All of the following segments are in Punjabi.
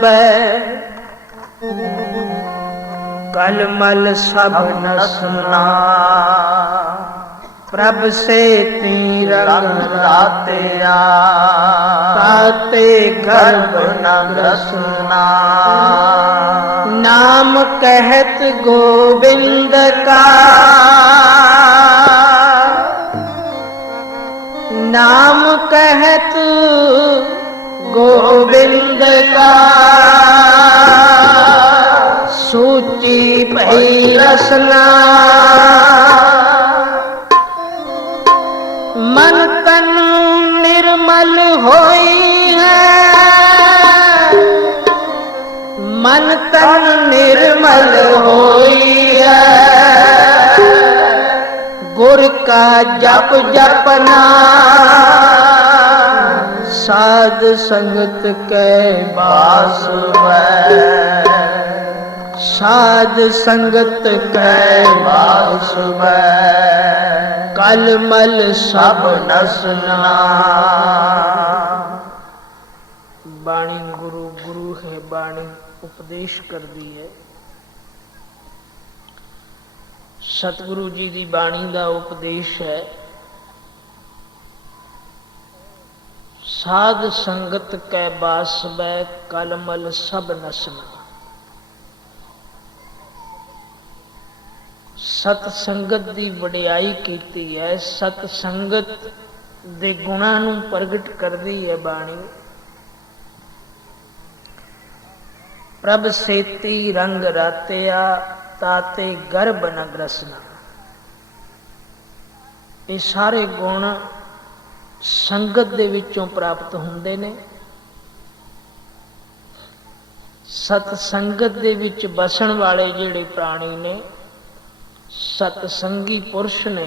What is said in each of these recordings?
बै कलमल सब नसना। प्रभ से रंग रातिया ताते गर्भ न ग्रसना। नाम कहत गोविंद का नाम कहत गोविंद का सूची भई रसना। मन तन निर्मल होई है मन तन निर्मल होई है गुर का जप जपना। साध संगत के बास में साध संगत के बास में कलमल सब नसना। बाणी गुरु गुरु है बाणी उपदेश कर दी है। सतगुरु जी की बाणी का उपदेश है साध संगत कै बास बै कलमल सब नसना। सत संगत की वडियाई की है। सत संगत दे गुणां नूं प्रगट करदी है बाणी। प्रभ सेती रंग रातिया ताते गर्भ न ग्रसना। ये सारे गुण संगत दे विचों प्राप्त हुंदे ने। सत संगत दे विच बसण वाले जिहड़े प्राणी ने सतसंगी पुरुष ने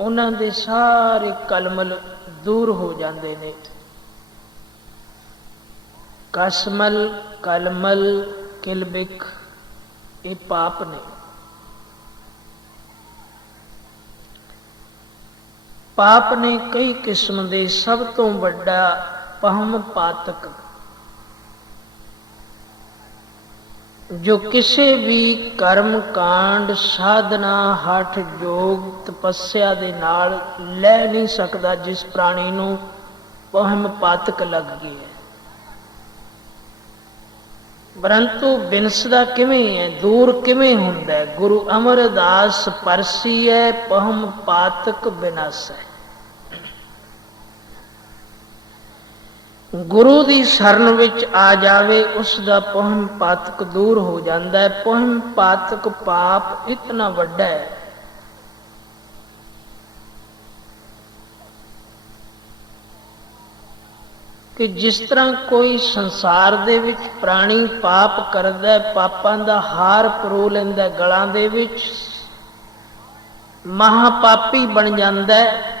उन्हां दे सारे कलमल दूर हो जाते ने। कसमल कलमल किलबिख ये पाप ने। पाप ने कई किस्म के। सब तो वड्डा पहम पातक जो किसी भी कर्म कांड साधना हठ योग तपस्या दे नाल लै नहीं सकता। जिस प्राणी नूं पहम पातक लग गई है परंतु बिनसदा किवें है दूर किवें हुंदा है। गुरु अमरदास परसी है पहम पातक बिनास है। गुरु की शरण विच आ जावे उसका पहम पातक दूर हो जाता है। पहम पातक पाप इतना वड्डा है कि जिस तरह कोई संसार दे विच प्राणी पाप करदा है पापां दा हार परो लैंदा गलां दे विच महापापी बन जांदा है।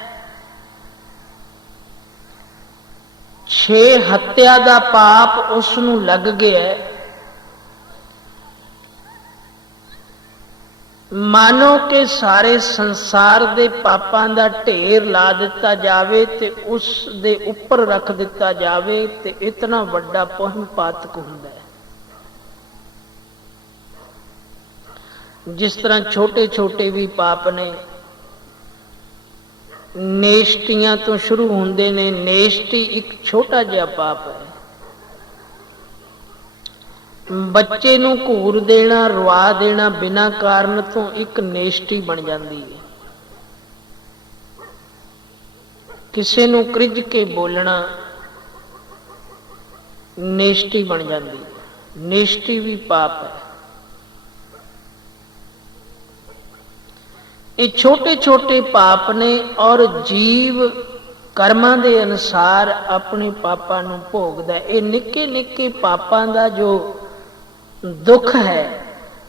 6 हत्या का पाप उसनूं लग गया है। मानो कि सारे संसार दे पापां दा ढेर ला दिता जावे ते उस दे उपर रख दिता जावे ते इतना वड्डा पहम पातक हुंदा है। जिस तरह छोटे छोटे भी पाप ने नेष्टियां तो शुरू होंदे ने। नेष्टि एक छोटा जिहा पाप है। बच्चे नूं घूर देना रुआ देना बिना कारण तो एक नेष्टि बन जाती है। किसी नूं क्रिज के बोलना नेष्टि बन जाती है। नेष्टि भी पाप है। ये छोटे छोटे पाप ने और जीव कर्मां दे अनुसार अपने पापां नूं भोगदा है। ये निक्के निक्के पापां दा जो दुख है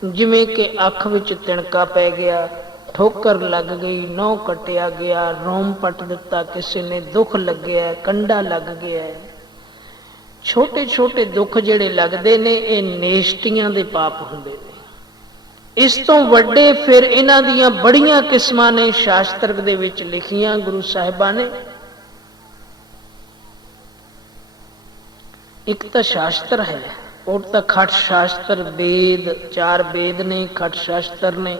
जिवें कि अख विच तिणका पै गया ठोकर लग गई नौ कटिया गया रोम पट दिता किसी ने दुख लग्या कंडा लग गया। छोटे छोटे दुख जिहड़े लगदे ने ये नेष्टियां दे पाप हुंदे ने। इस तो वड्डे फिर इन्हां दियां बड़ियां किस्मां ने शास्त्र दे विच लिखियां गुरु साहिबां ने। ਇੱਕ ਤਾਂ ਸ਼ਾਸਤਰ ਹੈ, ਉਹ ਤਾਂ ਖਟ ਸ਼ਾਸਤਰ, ਵੇਦ, 4 ਵੇਦ ਨੇ, ਖਟ ਸ਼ਾਸਤਰ ਨੇ,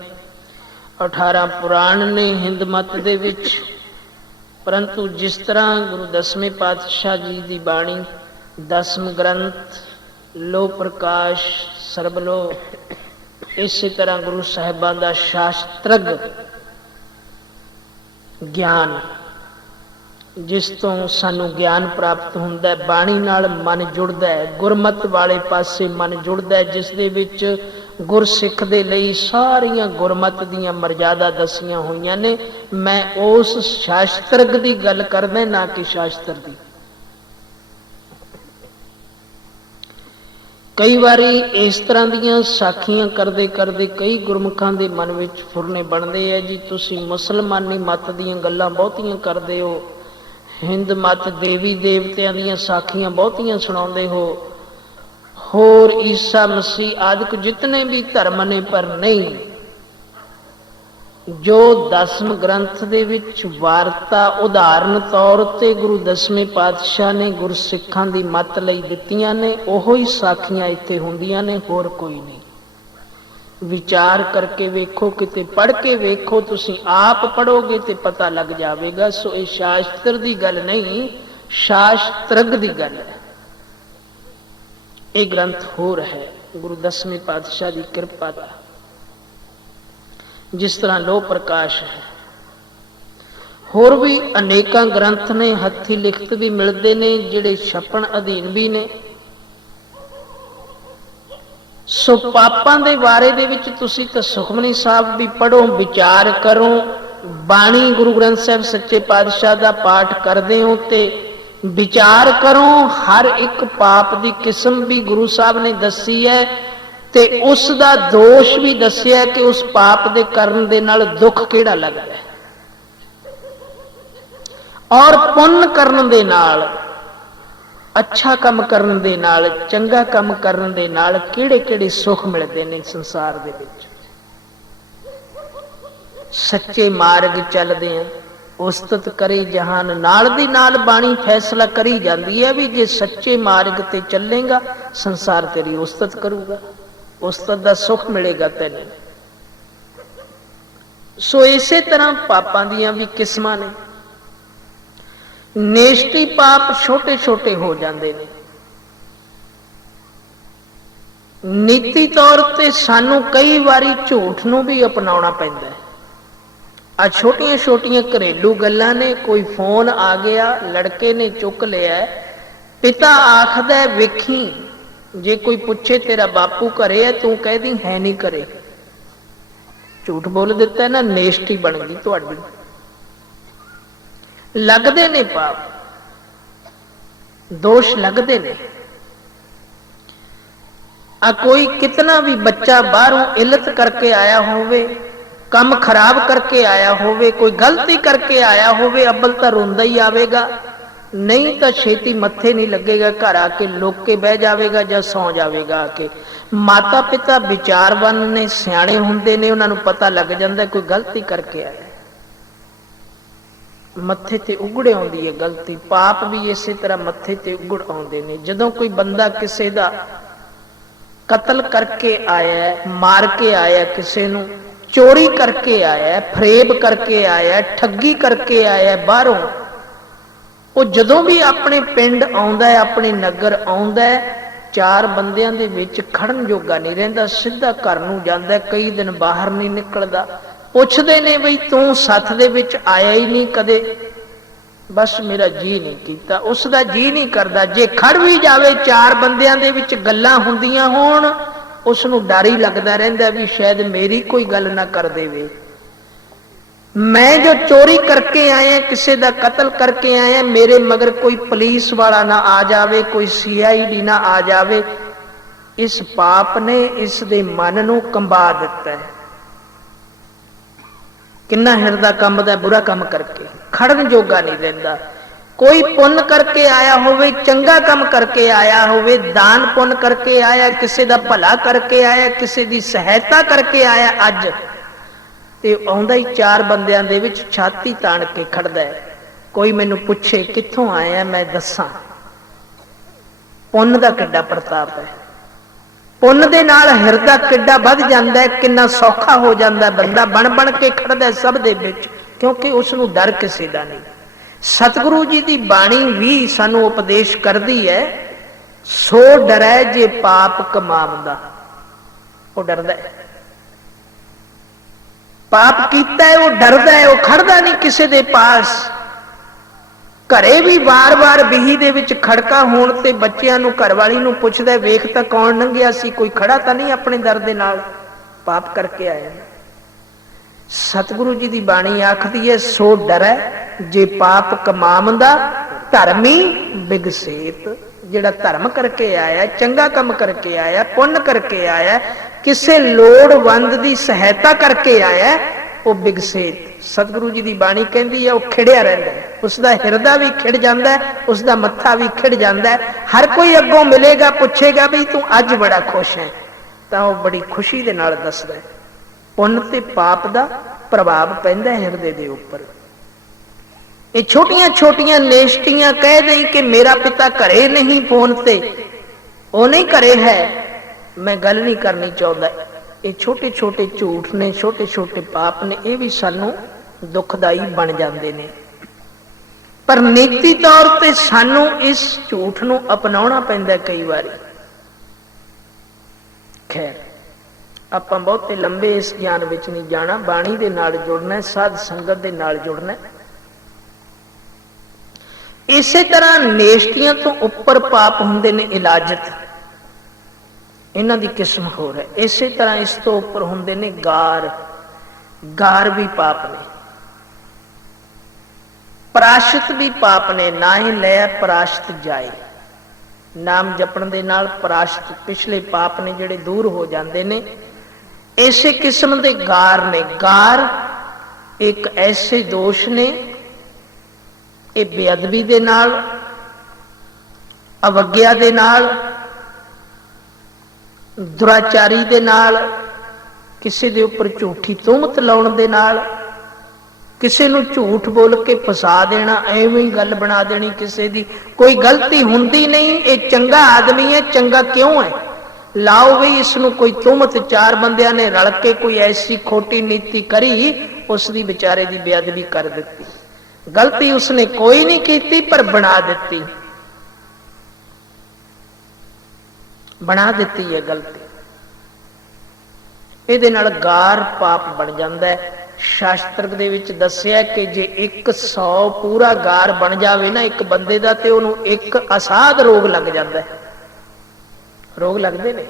18 ਪੁਰਾਣ ਨੇ ਹਿੰਦ ਮਤ ਦੇ ਵਿੱਚ। ਪਰੰਤੂ ਜਿਸ ਤਰ੍ਹਾਂ ਗੁਰੂ ਦਸਵੇਂ ਪਾਤਸ਼ਾਹ ਜੀ ਦੀ ਬਾਣੀ, 10ਮ ਗ੍ਰੰਥ, ਲੋ ਪ੍ਰਕਾਸ਼ ਸਰਬਲੋ, ਇਸੇ ਤਰ੍ਹਾਂ ਗੁਰੂ ਸਾਹਿਬਾਂ ਦਾ ਸ਼ਾਸਤਰਗ ਗਿਆਨ, ਜਿਸ ਤੋਂ ਸਾਨੂੰ ਗਿਆਨ ਪ੍ਰਾਪਤ ਹੁੰਦਾ ਹੈ। ਬਾਣੀ ਨਾਲ ਮਨ ਜੁੜਦਾ ਹੈ, ਗੁਰਮਤਿ ਵਾਲੇ ਪਾਸੇ ਮਨ ਜੁੜਦਾ ਹੈ, ਜਿਸ ਦੇ ਵਿੱਚ ਗੁਰਸਿੱਖ ਦੇ ਲਈ ਸਾਰੀਆਂ ਗੁਰਮਤਿ ਦੀਆਂ ਮਰਜ਼ਾਦਾ ਦੱਸੀਆਂ ਹੋਈਆਂ ਨੇ। ਮੈਂ ਉਸ ਸ਼ਾਸਤਰਗ ਦੀ ਗੱਲ ਕਰਦਾ, ਨਾ ਕਿ ਸ਼ਾਸਤਰ ਦੀ। ਕਈ ਵਾਰੀ ਇਸ ਤਰ੍ਹਾਂ ਦੀਆਂ ਸਾਖੀਆਂ ਕਰਦੇ ਕਰਦੇ ਕਈ ਗੁਰਮੁਖਾਂ ਦੇ ਮਨ ਵਿੱਚ ਫੁਰਨੇ ਬਣਦੇ ਆ ਜੀ, ਤੁਸੀਂ ਮੁਸਲਮਾਨੀ ਮਤ ਦੀਆਂ ਗੱਲਾਂ ਬਹੁਤੀਆਂ ਕਰਦੇ ਹੋ, ਹਿੰਦ ਮਤ ਦੇਵੀ ਦੇਵਤਿਆਂ ਦੀਆਂ ਸਾਖੀਆਂ ਬਹੁਤੀਆਂ ਸੁਣਾਉਂਦੇ ਹੋ, ਹੋਰ ਈਸਾ ਮਸੀਹ ਆਦਿਕ ਜਿਤਨੇ ਵੀ ਧਰਮ ਨੇ, ਪਰ ਨਹੀਂ, ਜੋ 10ਮ ਗ੍ਰੰਥ ਦੇ ਵਿੱਚ ਵਾਰਤਾ ਉਦਾਹਰਨ ਤੌਰ ਤੇ ਗੁਰੂ ਦਸਵੇਂ ਪਾਤਸ਼ਾਹ ਨੇ ਗੁਰਸਿੱਖਾਂ ਦੀ ਮੱਤ ਲਈ ਦਿੱਤੀਆਂ ਨੇ, ਉਹੋ ਹੀ ਸਾਖੀਆਂ ਇੱਥੇ ਹੁੰਦੀਆਂ ਨੇ, ਹੋਰ ਕੋਈ ਨਹੀਂ। ਵਿਚਾਰ ਕਰਕੇ ਵੇਖੋ, ਕਿਤੇ ਪੜ੍ਹ ਕੇ ਵੇਖੋ, ਤੁਸੀਂ ਆਪ ਪੜ੍ਹੋਗੇ ਤੇ ਪਤਾ ਲੱਗ ਜਾਵੇਗਾ। ਸੋ ਇਹ ਸ਼ਾਸਤਰ ਦੀ ਗੱਲ ਨਹੀਂ, ਸ਼ਾਸਤਰਗ ਦੀ ਗੱਲ ਹੈ। ਇਹ ਗ੍ਰੰਥ ਹੋਰ ਹੈ ਗੁਰੂ ਦਸਵੇਂ ਪਾਤਸ਼ਾਹ ਦੀ ਕਿਰਪਾ ਦਾ, ਜਿਸ ਤਰ੍ਹਾਂ ਲੋ ਪ੍ਰਕਾਸ਼ ਹੈ। ਹੋਰ ਵੀ ਅਨੇਕਾਂ ਗ੍ਰੰਥ ਨੇ, ਹੱਥੀ ਲਿਖਤ ਵੀ ਮਿਲਦੇ ਨੇ, ਜਿਹੜੇ ਛਪਣ ਅਧੀਨ ਵੀ ਨੇ। ਸੋ ਪਾਪਾਂ ਦੇ ਬਾਰੇ ਦੇ ਵਿੱਚ ਤੁਸੀਂ ਤਾਂ ਸੁਖਮਨੀ ਸਾਹਿਬ ਵੀ ਪੜ੍ਹੋ, ਵਿਚਾਰ ਕਰੋ, ਬਾਣੀ ਗੁਰੂ ਗ੍ਰੰਥ ਸਾਹਿਬ ਸੱਚੇ ਪਾਤਸ਼ਾਹ ਦਾ ਪਾਠ ਕਰਦੇ ਹੋ ਤੇ ਵਿਚਾਰ ਕਰੋ। ਹਰ ਇੱਕ ਪਾਪ ਦੀ ਕਿਸਮ ਵੀ ਗੁਰੂ ਸਾਹਿਬ ਨੇ ਦੱਸੀ ਹੈ ਤੇ ਉਸ ਦਾ ਦੋਸ਼ ਵੀ ਦੱਸਿਆ ਕਿ ਉਸ ਪਾਪ ਦੇ ਕਰਨ ਦੇ ਨਾਲ ਦੁੱਖ ਕਿਹੜਾ ਲੱਗਦਾ ਹੈ, ਔਰ ਪੁੰਨ ਕਰਨ ਦੇ ਨਾਲ, ਅੱਛਾ ਕੰਮ ਕਰਨ ਦੇ ਨਾਲ, ਚੰਗਾ ਕੰਮ ਕਰਨ ਦੇ ਨਾਲ ਕਿਹੜੇ ਕਿਹੜੇ ਸੁੱਖ ਮਿਲਦੇ ਨੇ ਸੰਸਾਰ ਦੇ ਵਿੱਚ। ਸੱਚੇ ਮਾਰਗ ਚੱਲਦੇ ਆ, ਉਸਤਤ ਕਰੇ ਜਹਾਨ, ਨਾਲ ਦੀ ਨਾਲ ਬਾਣੀ ਫੈਸਲਾ ਕਰੀ ਜਾਂਦੀ ਹੈ ਵੀ ਜੇ ਸੱਚੇ ਮਾਰਗ ਤੇ ਚੱਲੇਗਾ ਸੰਸਾਰ ਤੇਰੀ ਉਸਤਤ ਕਰੂਗਾ, ਉਸਤਤ ਦਾ ਸੁੱਖ ਮਿਲੇਗਾ ਤੈਨੂੰ। ਸੋ ਇਸੇ ਤਰ੍ਹਾਂ ਪਾਪਾਂ ਦੀਆਂ ਵੀ ਕਿਸਮਾਂ ਨੇ। ਨੇਸ਼ਟੀ ਪਾਪ ਛੋਟੇ ਛੋਟੇ ਹੋ ਜਾਂਦੇ ਨੇ। ਨੀਤੀ ਤੌਰ ਤੇ ਸਾਨੂੰ ਕਈ ਵਾਰੀ ਝੂਠ ਨੂੰ ਵੀ ਅਪਣਾਉਣਾ ਪੈਂਦਾ ਹੈ। ਆ ਛੋਟੀਆਂ ਛੋਟੀਆਂ ਘਰੇਲੂ ਗੱਲਾਂ ਨੇ, ਕੋਈ ਫੋਨ ਆ ਗਿਆ, ਲੜਕੇ ਨੇ ਚੁੱਕ ਲਿਆ, ਪਿਤਾ ਆਖਦਾ ਵੇਖੀ, ਜੇ ਕੋਈ ਪੁੱਛੇ ਤੇਰਾ ਬਾਪੂ ਘਰੇ ਹੈ, ਤੂੰ ਕਹਿਦੀ ਹੈ ਨਹੀਂ ਘਰੇ, ਝੂਠ ਬੋਲ ਦਿੱਤਾ ਨਾ, ਨੇਸ਼ਟੀ ਬਣ ਗਈ ਤੁਹਾਡੀ। ਲੱਗਦੇ ਨੇ ਪਾਪ, ਦੋਸ਼ ਲੱਗਦੇ ਨੇ। ਆ ਕੋਈ ਕਿਤਨਾ ਵੀ ਬੱਚਾ ਬਾਹਰੋਂ ਇਲਤ ਕਰਕੇ ਆਇਆ ਹੋਵੇ, ਕੰਮ ਖਰਾਬ ਕਰਕੇ ਆਇਆ ਹੋਵੇ, ਕੋਈ ਗਲਤੀ ਕਰਕੇ ਆਇਆ ਹੋਵੇ, ਅੱਬਲ ਤਾਂ ਰੋਂਦਾ ਹੀ ਆਵੇਗਾ, ਨਹੀਂ ਤਾਂ ਛੇਤੀ ਮੱਥੇ ਨਹੀਂ ਲੱਗੇਗਾ, ਘਰ ਆ ਕੇ ਲੁੱਕ ਕੇ ਬਹਿ ਜਾਵੇਗਾ ਜਾਂ ਸੌਂ ਜਾਵੇਗਾ ਆ ਕੇ। ਮਾਤਾ ਪਿਤਾ ਵਿਚਾਰਵਾਨ ਨੇ, ਸਿਆਣੇ ਹੁੰਦੇ ਨੇ, ਉਹਨਾਂ ਨੂੰ ਪਤਾ ਲੱਗ ਜਾਂਦਾ ਕੋਈ ਗਲਤੀ ਕਰਕੇ ਆਇਆ, ਮੱਥੇ ਤੇ ਉਗੜ ਆਉਂਦੀ ਹੈ ਗਲਤੀ। ਪਾਪ ਵੀ ਇਸੇ ਤਰ੍ਹਾਂ ਮੱਥੇ ਤੇ ਉਗੜ ਆਉਂਦੇ ਨੇ। ਜਦੋਂ ਕੋਈ ਬੰਦਾ ਕਿਸੇ ਦਾ ਕਤਲ ਕਰਕੇ ਆਇਆ, ਮਾਰ ਕੇ ਆਇਆ, ਕਿਸੇ ਨੂੰ ਚੋਰੀ ਕਰਕੇ ਆਇਆ, ਫਰੇਬ ਕਰਕੇ ਆਇਆ, ਠੱਗੀ ਕਰਕੇ ਆਇਆ ਬਾਹਰੋਂ, ਉਹ ਜਦੋਂ ਵੀ ਆਪਣੇ ਪਿੰਡ ਆਉਂਦਾ ਹੈ, ਆਪਣੇ ਨਗਰ ਆਉਂਦਾ ਹੈ, 4 ਬੰਦਿਆਂ ਦੇ ਵਿੱਚ ਖੜਨ ਜੋਗਾ ਨਹੀਂ ਰਹਿੰਦਾ, ਸਿੱਧਾ ਘਰ ਨੂੰ ਜਾਂਦਾ, ਕਈ ਦਿਨ ਬਾਹਰ ਨਹੀਂ ਨਿਕਲਦਾ। ਪੁੱਛਦੇ ਨੇ ਬਈ ਤੂੰ ਸੱਥ ਦੇ ਵਿੱਚ ਆਇਆ ਹੀ ਨਹੀਂ ਕਦੇ, ਬਸ ਮੇਰਾ ਜੀ ਨਹੀਂ ਕੀਤਾ। ਉਸ ਦਾ ਜੀ ਨਹੀਂ ਕਰਦਾ, ਜੇ ਖੜ ਵੀ ਜਾਵੇ 4 ਬੰਦਿਆਂ ਦੇ ਵਿੱਚ ਗੱਲਾਂ ਹੁੰਦੀਆਂ ਹੋਣ, ਉਸ ਨੂੰ ਡਰ ਹੀ ਲੱਗਦਾ ਰਹਿੰਦਾ ਵੀ ਸ਼ਾਇਦ ਮੇਰੀ ਕੋਈ ਗੱਲ ਨਾ ਕਰ ਦੇਵੇ। ਮੈਂ ਜੋ ਚੋਰੀ ਕਰਕੇ ਆਇਆ, ਕਿਸੇ ਦਾ ਕਤਲ ਕਰਕੇ ਆਇਆ, ਮੇਰੇ ਮਗਰ ਕੋਈ ਪੁਲਿਸ ਵਾਲਾ ਨਾ ਆ ਜਾਵੇ, ਕੋਈ CID ਨਾ ਆ ਜਾਵੇ। ਇਸ ਪਾਪ ਨੇ ਇਸ ਦੇ ਮਨ ਨੂੰ ਕੰਬਾ ਦਿੱਤਾ ਹੈ। ਕਿੰਨਾ ਹਿਰਦਾ ਕੰਬਦਾ ਬੁਰਾ ਕੰਮ ਕਰਕੇ, ਖੜਨ ਜੋਗਾ ਨਹੀਂ ਰਹਿੰਦਾ। ਕੋਈ ਪੁੰਨ ਕਰਕੇ ਆਇਆ ਹੋਵੇ, ਚੰਗਾ ਕੰਮ ਕਰਕੇ ਆਇਆ ਹੋਵੇ, ਦਾਨ ਪੁੰਨ ਕਰਕੇ ਆਇਆ, ਕਿਸੇ ਦਾ ਭਲਾ ਕਰਕੇ ਆਇਆ, ਕਿਸੇ ਦੀ ਸਹਾਇਤਾ ਕਰਕੇ ਆਇਆ, ਅੱਜ ਤੇ ਆਉਂਦਾ ਹੀ 4 ਬੰਦਿਆਂ ਦੇ ਵਿੱਚ ਛਾਤੀ ਤਾਣ ਕੇ ਖੜਦਾ ਹੈ। ਕੋਈ ਮੈਨੂੰ ਪੁੱਛੇ ਕਿੱਥੋਂ ਆਇਆ, ਮੈਂ ਦੱਸਾਂ। ਪੁੰਨ ਦਾ ਕਿੱਡਾ ਪ੍ਰਤਾਪ ਹੈ। ਪੁੰਨ ਦੇ ਨਾਲ ਹਿਰਦਾ ਕਿੱਡਾ ਵੱਧ ਜਾਂਦਾ ਹੈ, ਕਿੰਨਾ ਸੌਖਾ ਹੋ ਜਾਂਦਾ ਬੰਦਾ, ਬਣ ਬਣ ਕੇ ਖੜਦਾ ਸਭ ਦੇ ਵਿੱਚ, ਕਿਉਂਕਿ ਉਸ ਨੂੰ ਡਰ ਕਿਸੇ ਦਾ ਨਹੀਂ। ਸਤਿਗੁਰੂ ਜੀ ਦੀ ਬਾਣੀ ਵੀ ਸਾਨੂੰ ਉਪਦੇਸ਼ ਕਰਦੀ ਹੈ, ਸੋ ਡਰੈ ਜੇ ਪਾਪ ਕਮਾਵਦਾ। ਉਹ ਡਰਦਾ ਹੈ, ਪਾਪ ਕੀਤਾ ਹੈ, ਉਹ ਡਰਦਾ ਹੈ, ਉਹ ਖੜਦਾ ਨਹੀਂ ਕਿਸੇ ਦੇ ਪਾਸ। ਘਰੇ ਵੀ ਵਾਰ-ਵਾਰ ਬੀਹੀ ਦੇ ਵਿੱਚ ਖੜਕਾ ਹੋਣ ਤੇ ਬੱਚਿਆਂ ਨੂੰ, ਘਰਵਾਲੀ ਨੂੰ ਪੁੱਛਦਾ, ਵੇਖ ਤਾਂ ਕੌਣ ਲੰਘਿਆ ਸੀ, ਕੋਈ ਖੜਾ ਤਾਂ ਨਹੀਂ ਆਪਣੇ ਦਰ ਦੇ ਨਾਲ, ਪਾਪ ਕਰਕੇ ਆਇਆ। ਸਤਿਗੁਰੂ ਜੀ ਦੀ ਬਾਣੀ ਆਖਦੀ ਹੈ, ਸੋ ਡਰੈ ਜੇ ਪਾਪ ਕਮਾਵਦਾ ਧਰਮੀ ਬਿਗਸੇਤ। ਜਿਹੜਾ ਧਰਮ ਕਰਕੇ ਆਇਆ, ਚੰਗਾ ਕੰਮ ਕਰਕੇ ਆਇਆ, ਪੁੰਨ ਕਰਕੇ ਆਇਆ, ਕਿਸੇ ਲੋੜਵੰਦ ਦੀ ਸਹਾਇਤਾ ਕਰਕੇ ਆਇਆ, ਉਹ ਬਿਗਸੇਤ। ਸਤਿਗੁਰੂ ਜੀ ਦੀ ਬਾਣੀ ਕਹਿੰਦੀ ਹੈ, ਉਹ ਖਿੜਿਆ ਰਹਿੰਦਾ, ਉਸਦਾ ਹਿਰਦਾ ਵੀ ਖਿੜ ਜਾਂਦਾ, ਉਸਦਾ ਮੱਥਾ ਵੀ ਖਿੜ ਜਾਂਦਾ। ਹਰ ਕੋਈ ਅੱਗੋਂ ਮਿਲੇਗਾ, ਪੁੱਛੇਗਾ ਵੀ ਤੂੰ ਅੱਜ ਬੜਾ ਖੁਸ਼ ਹੈ, ਤਾਂ ਉਹ ਬੜੀ ਖੁਸ਼ੀ ਦੇ ਨਾਲ ਦੱਸਦਾ। ਪੁੰਨ ਤੇ ਪਾਪ ਦਾ ਪ੍ਰਭਾਵ ਪੈਂਦਾ ਹਿਰਦੇ ਦੇ ਉੱਪਰ। ਇਹ ਛੋਟੀਆਂ ਛੋਟੀਆਂ ਨੇਸ਼ਟੀਆਂ ਕਹਿ ਦੇਈ ਕਿ ਮੇਰਾ ਪਿਤਾ ਘਰੇ ਨਹੀਂ, ਫੋਨ ਤੇ ਉਹ ਨਹੀਂ ਘਰੇ ਹੈ, ਮੈਂ ਗੱਲ ਨਹੀਂ ਕਰਨੀ ਚਾਹੁੰਦਾ। ਇਹ ਛੋਟੇ ਛੋਟੇ ਝੂਠ ਨੇ, ਛੋਟੇ ਛੋਟੇ ਪਾਪ ਨੇ, ਇਹ ਵੀ ਸਾਨੂੰ ਦੁਖਦਾਈ ਬਣ ਜਾਂਦੇ ਨੇ। ਪਰ ਨੀਤੀ ਤੌਰ ਤੇ ਸਾਨੂੰ ਇਸ ਝੂਠ ਨੂੰ ਅਪਣਾਉਣਾ ਪੈਂਦਾ ਕਈ ਵਾਰੀ। ਖੈਰ, ਆਪਾਂ ਬਹੁਤੇ ਲੰਬੇ ਇਸ ਗਿਆਨ ਵਿੱਚ ਨਹੀਂ ਜਾਣਾ, ਬਾਣੀ ਦੇ ਨਾਲ ਜੁੜਨਾ, ਸਾਧ ਸੰਗਤ ਦੇ ਨਾਲ ਜੁੜਨਾ। ਇਸੇ ਤਰ੍ਹਾਂ ਨੇਸ਼ਟੀਆਂ ਤੋਂ ਉੱਪਰ ਪਾਪ ਹੁੰਦੇ ਨੇ ਇਲਾਜਤ, ਇਹਨਾਂ ਦੀ ਕਿਸਮ ਹੋਰ ਹੈ। ਇਸੇ ਤਰ੍ਹਾਂ ਇਸ ਤੋਂ ਉੱਪਰ ਹੁੰਦੇ ਨੇ ਗਾਰ, ਗਾਰ ਵੀ ਪਾਪ ਨੇ। ਪ੍ਰਾਸ਼ਤ ਵੀ ਪਾਪ ਨੇ, ਨਾ ਹੀ ਲੈ ਪ੍ਰਾਸ਼ਤ ਜਾਏ। ਨਾਮ ਜਪਣ ਦੇ ਨਾਲ ਪ੍ਰਾਸ਼ਤ, ਪਿਛਲੇ ਪਾਪ ਨੇ ਜਿਹੜੇ ਦੂਰ ਹੋ ਜਾਂਦੇ ਨੇ। ਇਸੇ ਕਿਸਮ ਦੇ ਗਾਰ ਨੇ। ਗਾਰ ਇੱਕ ਐਸੇ ਦੋਸ਼ ਨੇ, ਇਹ ਬੇਅਦਬੀ ਦੇ ਨਾਲ, ਅਵੱਗਿਆ ਦੇ ਨਾਲ, ਦੁਰਾਚਾਰੀ ਦੇ ਨਾਲ, ਕਿਸੇ ਦੇ ਉੱਪਰ ਝੂਠੀ ਤੁਹਮਤ ਲਾਉਣ ਦੇ ਨਾਲ, ਕਿਸੇ ਨੂੰ ਝੂਠ ਬੋਲ ਕੇ ਫਸਾ ਦੇਣਾ, ਐਵੇਂ ਹੀ ਗੱਲ ਬਣਾ ਦੇਣੀ ਕਿਸੇ ਦੀ, ਕੋਈ ਗਲਤੀ ਹੁੰਦੀ ਨਹੀਂ, ਇਹ ਚੰਗਾ ਆਦਮੀ ਹੈ, ਚੰਗਾ ਕਿਉਂ ਹੈ, ਲਾਓ ਵੀ ਇਸ ਨੂੰ ਕੋਈ ਤੁਹਮਤ। ਚਾਰ ਬੰਦਿਆਂ ਨੇ ਰਲ ਕੇ ਕੋਈ ਐਸੀ ਖੋਟੀ ਨੀਤੀ ਕਰੀ, ਉਸ ਦੀ ਵਿਚਾਰੇ ਦੀ ਬੇਅਦਬੀ ਕਰ ਦਿੱਤੀ। ਗਲਤੀ ਉਸਨੇ ਕੋਈ ਨਹੀਂ ਕੀਤੀ, ਪਰ ਬਣਾ ਦਿੱਤੀ, ਬਣਾ ਦਿੱਤੀ ਹੈ ਗਲਤੀ। ਇਹਦੇ ਨਾਲ ਗਾਰ ਪਾਪ ਬਣ ਜਾਂਦਾ ਹੈ। ਸ਼ਾਸਤਰ ਦੇ ਵਿੱਚ ਦੱਸਿਆ ਕਿ ਜੇ 100 ਪੂਰਾ ਗਾਰ ਬਣ ਜਾਵੇ ਨਾ ਇੱਕ ਬੰਦੇ ਦਾ, ਤੇ ਉਹਨੂੰ ਇੱਕ ਅਸਾਧ ਰੋਗ ਲੱਗ ਜਾਂਦਾ ਹੈ। ਰੋਗ ਲੱਗਦੇ ਨੇ।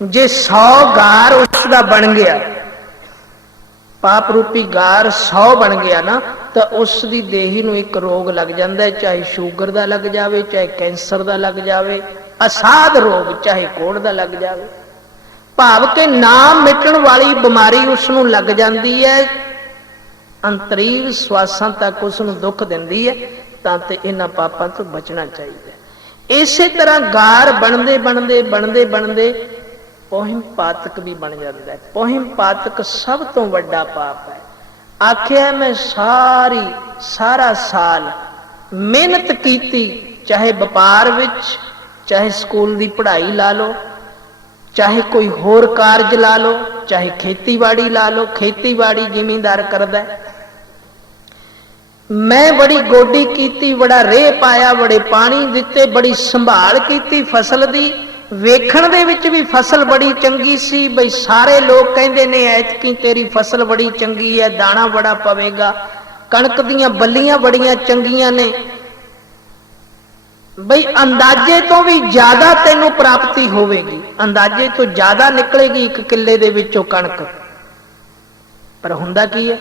ਜੇ 100 ਗਾਰ ਉਸ ਦਾ ਬਣ ਗਿਆ, ਪਾਪ ਰੂਪੀ ਗਾਰ 100 ਬਣ ਗਿਆ ਨਾ, ਤਾਂ ਉਸ ਦੀ ਦੇਹੀ ਨੂੰ ਇੱਕ ਰੋਗ ਲੱਗ ਜਾਂਦਾ ਹੈ, ਚਾਹੇ ਸ਼ੂਗਰ ਦਾ ਲੱਗ ਜਾਵੇ, ਚਾਹੇ ਕੈਂਸਰ ਦਾ ਲੱਗ ਜਾਵੇ, ਅਸਾਧ ਰੋਗ, ਚਾਹੇ ਕੋੜ ਦਾ ਲੱਗ ਜਾਵੇ। ਭਾਵ ਕਿ ਨਾ ਮਿਟਣ ਵਾਲੀ ਬਿਮਾਰੀ ਉਸ ਨੂੰ ਲੱਗ ਜਾਂਦੀ ਹੈ, ਅੰਤਰੀਵ ਸਵਾਸਾਂ ਤੱਕ ਉਸ ਨੂੰ ਦੁੱਖ ਦਿੰਦੀ ਹੈ। ਤਾਂ ਤੇ ਇਹਨਾਂ ਪਾਪਾਂ ਤੋਂ ਬਚਣਾ ਚਾਹੀਦਾ। ਇਸੇ ਤਰ੍ਹਾਂ ਗਾਰ ਬਣਦੇ ਬਣਦੇ ਬਣਦੇ ਬਣਦੇ ਪੋਹਿਮ ਪਾਤਕ ਵੀ ਬਣ ਜਾਂਦਾ ਹੈ। ਪੋਹਿਮ ਪਾਤਕ ਸਭ ਤੋਂ ਵੱਡਾ ਪਾਪ ਹੈ। ਆਖਿਆ ਮੈਂ ਸਾਰਾ ਸਾਲ ਮਿਹਨਤ ਕੀਤੀ, ਚਾਹੇ ਵਪਾਰ ਵਿੱਚ, ਚਾਹੇ ਸਕੂਲ ਦੀ ਪੜ੍ਹਾਈ ਲਾ ਲਓ, ਚਾਹੇ ਕੋਈ ਹੋਰ ਕਾਰਜ ਲਾ ਲਓ, ਚਾਹੇ ਖੇਤੀਬਾੜੀ ਲਾ ਲਓ। ਖੇਤੀਬਾੜੀ ਜ਼ਿਮੀਂਦਾਰ ਕਰਦਾ, ਮੈਂ ਬੜੀ ਗੋਡੀ ਕੀਤੀ, ਬੜਾ ਰੇਹ ਪਾਇਆ, ਬੜੇ ਪਾਣੀ ਦਿੱਤੇ, ਬੜੀ ਸੰਭਾਲ ਕੀਤੀ ਫਸਲ ਦੀ, ਵੇਖਣ ਦੇ ਵਿੱਚ ਵੀ ਫਸਲ ਬੜੀ ਚੰਗੀ ਸੀ। ਬਈ ਸਾਰੇ ਲੋਕ ਕਹਿੰਦੇ ਨੇ ਐਤਕੀ ਤੇਰੀ ਫਸਲ ਬੜੀ ਚੰਗੀ ਹੈ, ਦਾਣਾ ਬੜਾ ਪਵੇਗਾ, ਕਣਕ ਦੀਆਂ ਬੱਲੀਆਂ ਬੜੀਆਂ ਚੰਗੀਆਂ ਨੇ, ਬਈ ਅੰਦਾਜ਼ੇ ਤੋਂ ਵੀ ਜ਼ਿਆਦਾ ਤੈਨੂੰ ਪ੍ਰਾਪਤੀ ਹੋਵੇਗੀ, ਅੰਦਾਜ਼ੇ ਤੋਂ ਜ਼ਿਆਦਾ ਨਿਕਲੇਗੀ ਇੱਕ ਕਿੱਲੇ ਦੇ ਵਿੱਚੋਂ ਕਣਕ। ਪਰ ਹੁੰਦਾ ਕੀ ਹੈ,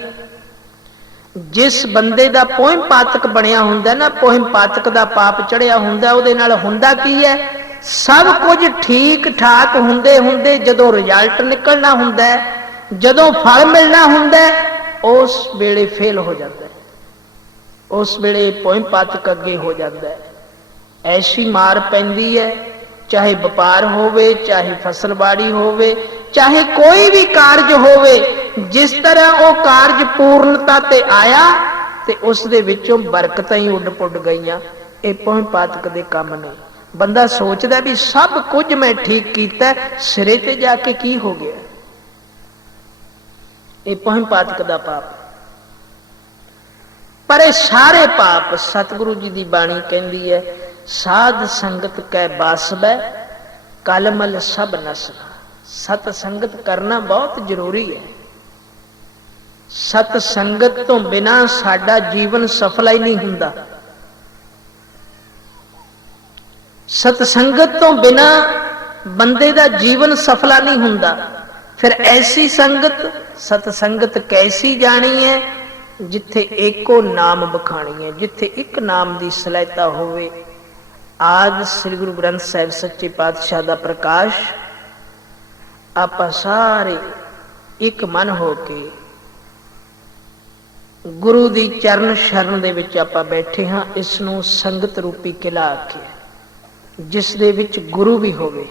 ਜਿਸ ਬੰਦੇ ਦਾ ਪੋਹਿਮ ਪਾਤਕ ਬਣਿਆ ਹੁੰਦਾ ਨਾ, ਪੋਹਿਮ ਪਾਤਕ ਦਾ ਪਾਪ ਚੜਿਆ ਹੁੰਦਾ, ਉਹਦੇ ਨਾਲ ਹੁੰਦਾ ਕੀ ਹੈ, ਸਭ ਕੁਝ ਠੀਕ ਠਾਕ ਹੁੰਦੇ ਹੁੰਦੇ ਜਦੋਂ ਰਿਜ਼ਲਟ ਨਿਕਲਣਾ ਹੁੰਦਾ ਹੈ, ਜਦੋਂ ਫਲ ਮਿਲਣਾ ਹੁੰਦਾ ਹੈ, ਉਸ ਵੇਲੇ ਫੇਲ ਹੋ ਜਾਂਦਾ ਹੈ, ਉਸ ਵੇਲੇ ਪੋਹਿਮ ਪਾਤਕ ਅੱਗੇ ਹੋ ਜਾਂਦਾ ਹੈ। ਐਸੀ ਮਾਰ ਪੈਂਦੀ ਹੈ, ਚਾਹੇ ਵਪਾਰ ਹੋਵੇ, ਚਾਹੇ ਫਸਲਬਾੜੀ ਹੋਵੇ, ਚਾਹੇ ਕੋਈ ਵੀ ਕਾਰਜ ਹੋਵੇ, ਜਿਸ ਤਰ੍ਹਾਂ ਉਹ ਕਾਰਜ ਪੂਰਨਤਾ ਤੇ ਆਇਆ ਤੇ ਉਸ ਦੇ ਵਿੱਚੋਂ ਬਰਕਤਾਂ ਹੀ ਉੱਡ ਪੁੱਡ ਗਈਆਂ। ਇਹ ਪਹੁੰ ਪਾਤਕ ਦੇ ਕੰਮ ਨਹੀਂ। ਬੰਦਾ ਸੋਚਦਾ ਵੀ ਸਭ ਕੁਝ ਮੈਂ ਠੀਕ ਕੀਤਾ, ਸਿਰੇ ਤੇ ਜਾ ਕੇ ਕੀ ਹੋ ਗਿਆ? ਇਹ ਪਹੁੰ ਪਾਤਕ ਦਾ ਪਾਪ। ਪਰ ਇਹ ਸਾਰੇ ਪਾਪ ਸਤਿਗੁਰੂ ਜੀ ਦੀ ਬਾਣੀ ਕਹਿੰਦੀ ਹੈ, ਸਾਧ ਸੰਗਤ ਕੈ ਬਾਸਬੈ ਕਲਮਲ ਸਭ ਨਸਨਾ। ਸਤ ਸੰਗਤ ਕਰਨਾ ਬਹੁਤ ਜ਼ਰੂਰੀ ਹੈ। ਸਤ ਸੰਗਤ ਤੋਂ ਬਿਨਾਂ ਸਾਡਾ ਜੀਵਨ ਸਫਲ ਹੀ ਨਹੀਂ ਹੁੰਦਾ। ਸਤ ਸੰਗਤ ਤੋਂ ਬਿਨਾਂ ਬੰਦੇ ਦਾ ਜੀਵਨ ਸਫਲਾ ਨਹੀਂ ਹੁੰਦਾ। ਫਿਰ ਐਸੀ ਸੰਗਤ, ਸਤ ਸੰਗਤ ਕੈਸੀ ਜਾਣੀ ਹੈ? ਜਿੱਥੇ ਏਕੋ ਨਾਮ ਬਖਾਣੀ ਹੈ, ਜਿੱਥੇ ਇੱਕ ਨਾਮ ਦੀ ਸਲਾਹਿਤਾ ਹੋਵੇ। ਆਦਿ ਸ੍ਰੀ ਗੁਰੂ ਗ੍ਰੰਥ ਸਾਹਿਬ ਸੱਚੇ ਪਾਤਸ਼ਾਹ ਦਾ ਪ੍ਰਕਾਸ਼, ਆਪਾਂ ਸਾਰੇ ਇੱਕ ਮਨ ਹੋ ਕੇ ਗੁਰੂ ਦੀ ਚਰਨ ਸ਼ਰਨ ਦੇ ਵਿੱਚ ਆਪਾਂ ਬੈਠੇ ਹਾਂ। ਇਸ ਨੂੰ ਸੰਗਤ ਰੂਪੀ ਕਿਲਾ ਆਖਿਆ, ਜਿਸ ਦੇ ਵਿੱਚ ਗੁਰੂ ਵੀ ਹੋਵੇ।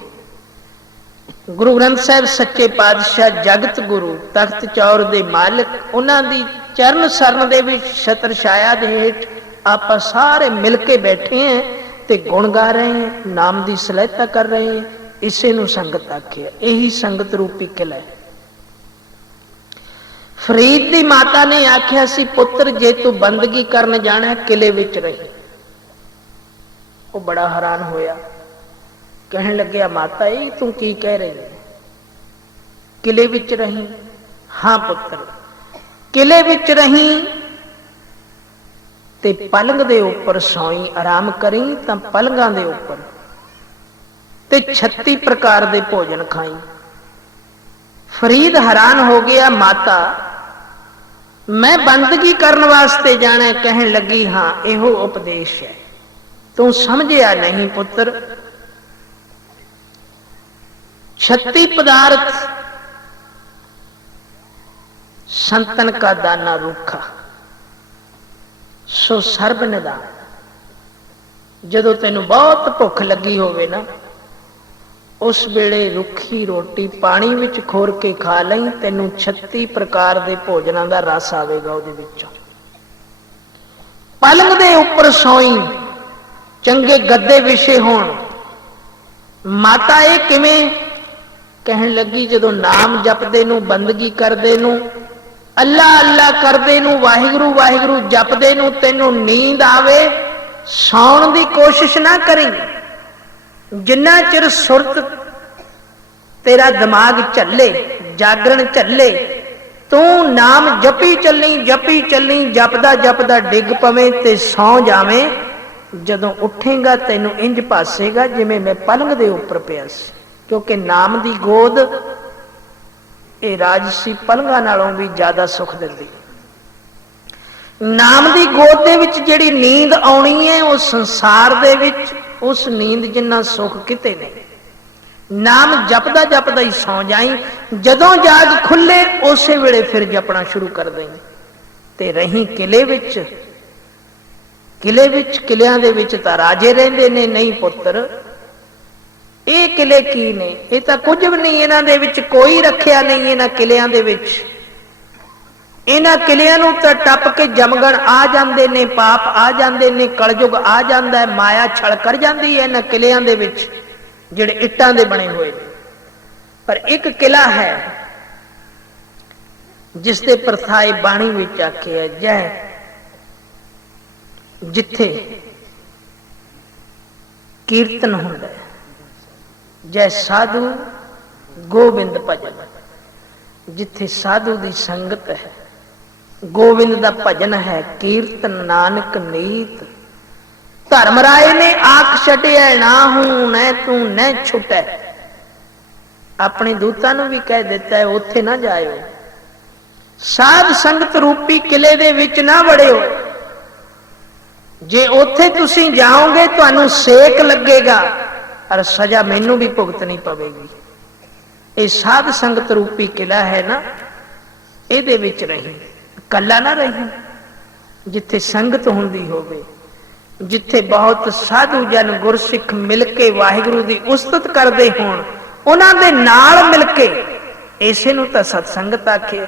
ਗੁਰੂ ਗ੍ਰੰਥ ਸਾਹਿਬ ਸੱਚੇ ਪਾਤਸ਼ਾਹ ਜਗਤ ਗੁਰੂ, ਤਖਤ ਚੌਰ ਦੇ ਮਾਲਕ, ਉਹਨਾਂ ਦੀ ਚਰਨ ਸ਼ਰਨ ਦੇ ਵਿੱਚ ਛਤਰ ਛਾਇਆ ਦੇ ਹੇਠ ਆਪਾਂ ਸਾਰੇ ਮਿਲ ਕੇ ਬੈਠੇ ਹਾਂ ਤੇ ਗੁਣ ਗਾ ਰਹੇ ਹਾਂ, ਨਾਮ ਦੀ ਸਲਾਹਿਤਾ ਕਰ ਰਹੇ ਹਾਂ। ਇਸੇ ਨੂੰ ਸੰਗਤ ਆਖਿਆ। ਇਹੀ ਸੰਗਤ ਰੂਪੀ ਕਿਲਾ ਹੈ। ਫਰੀਦ ਦੀ ਮਾਤਾ ਨੇ ਆਖਿਆ ਸੀ, ਪੁੱਤਰ ਜੇ ਤੂੰ ਬੰਦਗੀ ਕਰਨ ਜਾਣਾ ਕਿਲੇ ਵਿੱਚ ਰਹੀ। ਉਹ ਬੜਾ ਹੈਰਾਨ ਹੋਇਆ, ਕਹਿਣ ਲੱਗਿਆ, ਮਾਤਾ ਇਹ ਤੂੰ ਕੀ ਕਹਿ ਰਹੀ ਹੈ? ਕਿਲੇ ਵਿੱਚ ਰਹੀ? ਹਾਂ ਪੁੱਤਰ, ਕਿਲੇ ਵਿੱਚ ਰਹੀ ਤੇ ਪਲੰਗ ਦੇ ਉੱਪਰ ਸੌਈ, ਆਰਾਮ ਕਰੀ ਤਾਂ ਪਲੰਗਾਂ ਦੇ ਉੱਪਰ, ਤੇ 36 ਪ੍ਰਕਾਰ ਦੇ ਭੋਜਨ ਖਾਈ। ਫਰੀਦ ਹੈਰਾਨ ਹੋ ਗਿਆ, ਮਾਤਾ ਮੈਂ ਬੰਦਗੀ ਕਰਨ ਵਾਸਤੇ ਜਾਣਾ। ਕਹਿਣ ਲੱਗੀ, ਹਾਂ ਇਹੋ ਉਪਦੇਸ਼ ਹੈ, ਤੂੰ ਸਮਝਿਆ ਨਹੀਂ ਪੁੱਤਰ। 36 ਪਦਾਰਥ ਸੰਤਨ ਕਾ ਦਾਨਾ ਰੂਖਾ ਸੋ ਸਰਬ ਨਿਦਾਨ। ਜਦੋਂ ਤੈਨੂੰ ਬਹੁਤ ਭੁੱਖ ਲੱਗੀ ਹੋਵੇ ਨਾ, ਉਸ ਵੇਲੇ ਰੁੱਖੀ ਰੋਟੀ ਪਾਣੀ ਵਿੱਚ ਖੋਰ ਕੇ ਖਾ ਲਈ, ਤੈਨੂੰ 36 ਪ੍ਰਕਾਰ ਦੇ ਭੋਜਨਾਂ ਦਾ ਰਸ ਆਵੇਗਾ ਉਹਦੇ ਵਿੱਚੋਂ। ਪਲੰਗ ਦੇ ਉੱਪਰ ਸੋਈ, ਚੰਗੇ ਗੱਦੇ ਵਿਛੇ ਹੋਣ। ਮਾਤਾ ਇਹ ਕਿਵੇਂ? ਕਹਿਣ ਲੱਗੀ, ਜਦੋਂ ਨਾਮ ਜਪਦੇ ਨੂੰ, ਬੰਦਗੀ ਕਰਦੇ ਨੂੰ, ਅੱਲਾ ਅੱਲਾ ਕਰਦੇ ਨੂੰ, ਵਾਹਿਗੁਰੂ ਵਾਹਿਗੁਰੂ ਜਪਦੇ ਨੂੰ ਤੈਨੂੰ ਨੀਂਦ ਆਵੇ, ਸੌਣ ਦੀ ਕੋਸ਼ਿਸ਼ ਨਾ ਕਰੀ। ਜਿੰਨਾ ਚਿਰ ਸੁਰਤ ਤੇਰਾ ਦਿਮਾਗ ਝੱਲੇ, ਜਾਗਰਣ ਝੱਲੇ, ਤੂੰ ਨਾਮ ਜਪੀ ਚੱਲੀ, ਜਪੀ ਚੱਲੀ, ਜਪਦਾ ਜਪਦਾ ਡਿੱਗ ਪਵੇਂ ਤੇ ਸੌ ਜਾਵੇਂ। ਜਦੋਂ ਉੱਠੇਗਾ ਤੈਨੂੰ ਇੰਜ ਭਾਸੇਗਾ ਜਿਵੇਂ ਮੈਂ ਪਲੰਗ ਦੇ ਉੱਪਰ ਪਿਆ ਸੀ। ਕਿਉਂਕਿ ਨਾਮ ਦੀ ਗੋਦ ਇਹ ਰਾਜਸੀ ਪਲੰਘਾਂ ਨਾਲੋਂ ਵੀ ਜ਼ਿਆਦਾ ਸੁੱਖ ਦਿੰਦੀ। ਨਾਮ ਦੀ ਗੋਦ ਦੇ ਵਿੱਚ ਜਿਹੜੀ ਨੀਂਦ ਆਉਣੀ ਹੈ, ਉਹ ਸੰਸਾਰ ਦੇ ਵਿੱਚ ਉਸ ਨੀਂਦ ਜਿੰਨਾ ਸੁੱਖ ਕਿਤੇ ਨਹੀਂ। ਨਾਮ ਜਪਦਾ ਜਪਦਾ ਹੀ ਸੌ ਜਾਈ। ਜਦੋਂ ਜਾਗ ਖੁੱਲੇ ਉਸੇ ਵੇਲੇ ਫਿਰ ਜਪਣਾ ਸ਼ੁਰੂ ਕਰ ਦੇਈਂ। ਤੇ ਰਹੀ ਕਿਲੇ ਵਿੱਚ। ਕਿਲੇ ਵਿੱਚ, ਕਿਲਿਆਂ ਦੇ ਵਿੱਚ ਤਾਂ ਰਾਜੇ ਰਹਿੰਦੇ ਨੇ। ਨਹੀਂ ਪੁੱਤਰ, ਇਹ ਕਿਲੇ ਕੀ ਨੇ? ਇਹ ਤਾਂ ਕੁਝ ਵੀ ਨਹੀਂ। ਇਹਨਾਂ ਦੇ ਵਿੱਚ ਕੋਈ ਰੱਖਿਆ ਨਹੀਂ। ਇਹਨਾਂ ਕਿਲਿਆਂ ਦੇ ਵਿੱਚ, ਇਹਨਾਂ ਕਿਲਿਆਂ ਨੂੰ ਤਾਂ ਟੱਪ ਕੇ ਜਮਗਣ ਆ ਜਾਂਦੇ ਨੇ, ਪਾਪ ਆ ਜਾਂਦੇ ਨੇ, ਕਲਯੁਗ ਆ ਜਾਂਦਾ, ਮਾਇਆ ਛਲ ਕਰ ਜਾਂਦੀ ਹੈ ਇਹਨਾਂ ਕਿਲਿਆਂ ਦੇ ਵਿੱਚ ਜਿਹੜੇ ਇੱਟਾਂ ਦੇ ਬਣੇ ਹੋਏ ਨੇ। ਪਰ ਇੱਕ ਕਿਲਾ ਹੈ ਜਿਸ ਦੇ ਪ੍ਰਥਾਏ ਬਾਣੀ ਵਿੱਚ ਆਖਿਆ, ਜੈ ਜਿੱਥੇ ਕੀਰਤਨ ਹੁੰਦਾ, ਜੈ ਸਾਧੂ ਗੋਬਿੰਦ ਭਜਨ। ਜਿੱਥੇ ਸਾਧੂ ਦੀ ਸੰਗਤ ਹੈ, ਗੋਬਿੰਦ ਦਾ ਭਜਨ ਹੈ, ਕੀਰਤਨ ਨਾਨਕ ਨੀਤ। ਧਰਮ ਰਾਏ ਨੇ ਆਖ ਛੱਡਿਆ, ਨਾ ਹੂੰ ਨੈ ਤੂੰ ਨੈ ਛੁਟੈ। ਆਪਣੇ ਦੂਤਾਂ ਨੂੰ ਵੀ ਕਹਿ ਦਿੱਤਾ ਹੈ, ਉੱਥੇ ਨਾ ਜਾਇਓ। ਸਾਧ ਸੰਗਤ ਰੂਪੀ ਕਿਲੇ ਦੇ ਵਿੱਚ ਨਾ ਵੜਿਓ। ਜੇ ਉੱਥੇ ਤੁਸੀਂ ਜਾਓਗੇ ਤੁਹਾਨੂੰ ਸੇਕ ਲੱਗੇਗਾ ਔਰ ਸਜ਼ਾ ਮੈਨੂੰ ਵੀ ਭੁਗਤਣੀ ਪਵੇਗੀ। ਇਹ ਸਾਧ ਸੰਗਤ ਰੂਪੀ ਕਿਲਾ ਹੈ ਨਾ, ਇਹਦੇ ਵਿੱਚ ਰਹੀ, ਇਕੱਲਾ ਨਾ ਰਹੀ। ਜਿੱਥੇ ਸੰਗਤ ਹੁੰਦੀ ਹੋਵੇ, ਜਿੱਥੇ ਬਹੁਤ ਸਾਧੂ ਜਨ ਗੁਰਸਿੱਖ ਮਿਲ ਕੇ ਵਾਹਿਗੁਰੂ ਦੀ ਉਸਤਤ ਕਰਦੇ ਹੋਣ, ਉਹਨਾਂ ਦੇ ਨਾਲ ਮਿਲ ਕੇ, ਇਸੇ ਨੂੰ ਤਾਂ ਸਤ ਸੰਗਤ ਆਖੇ।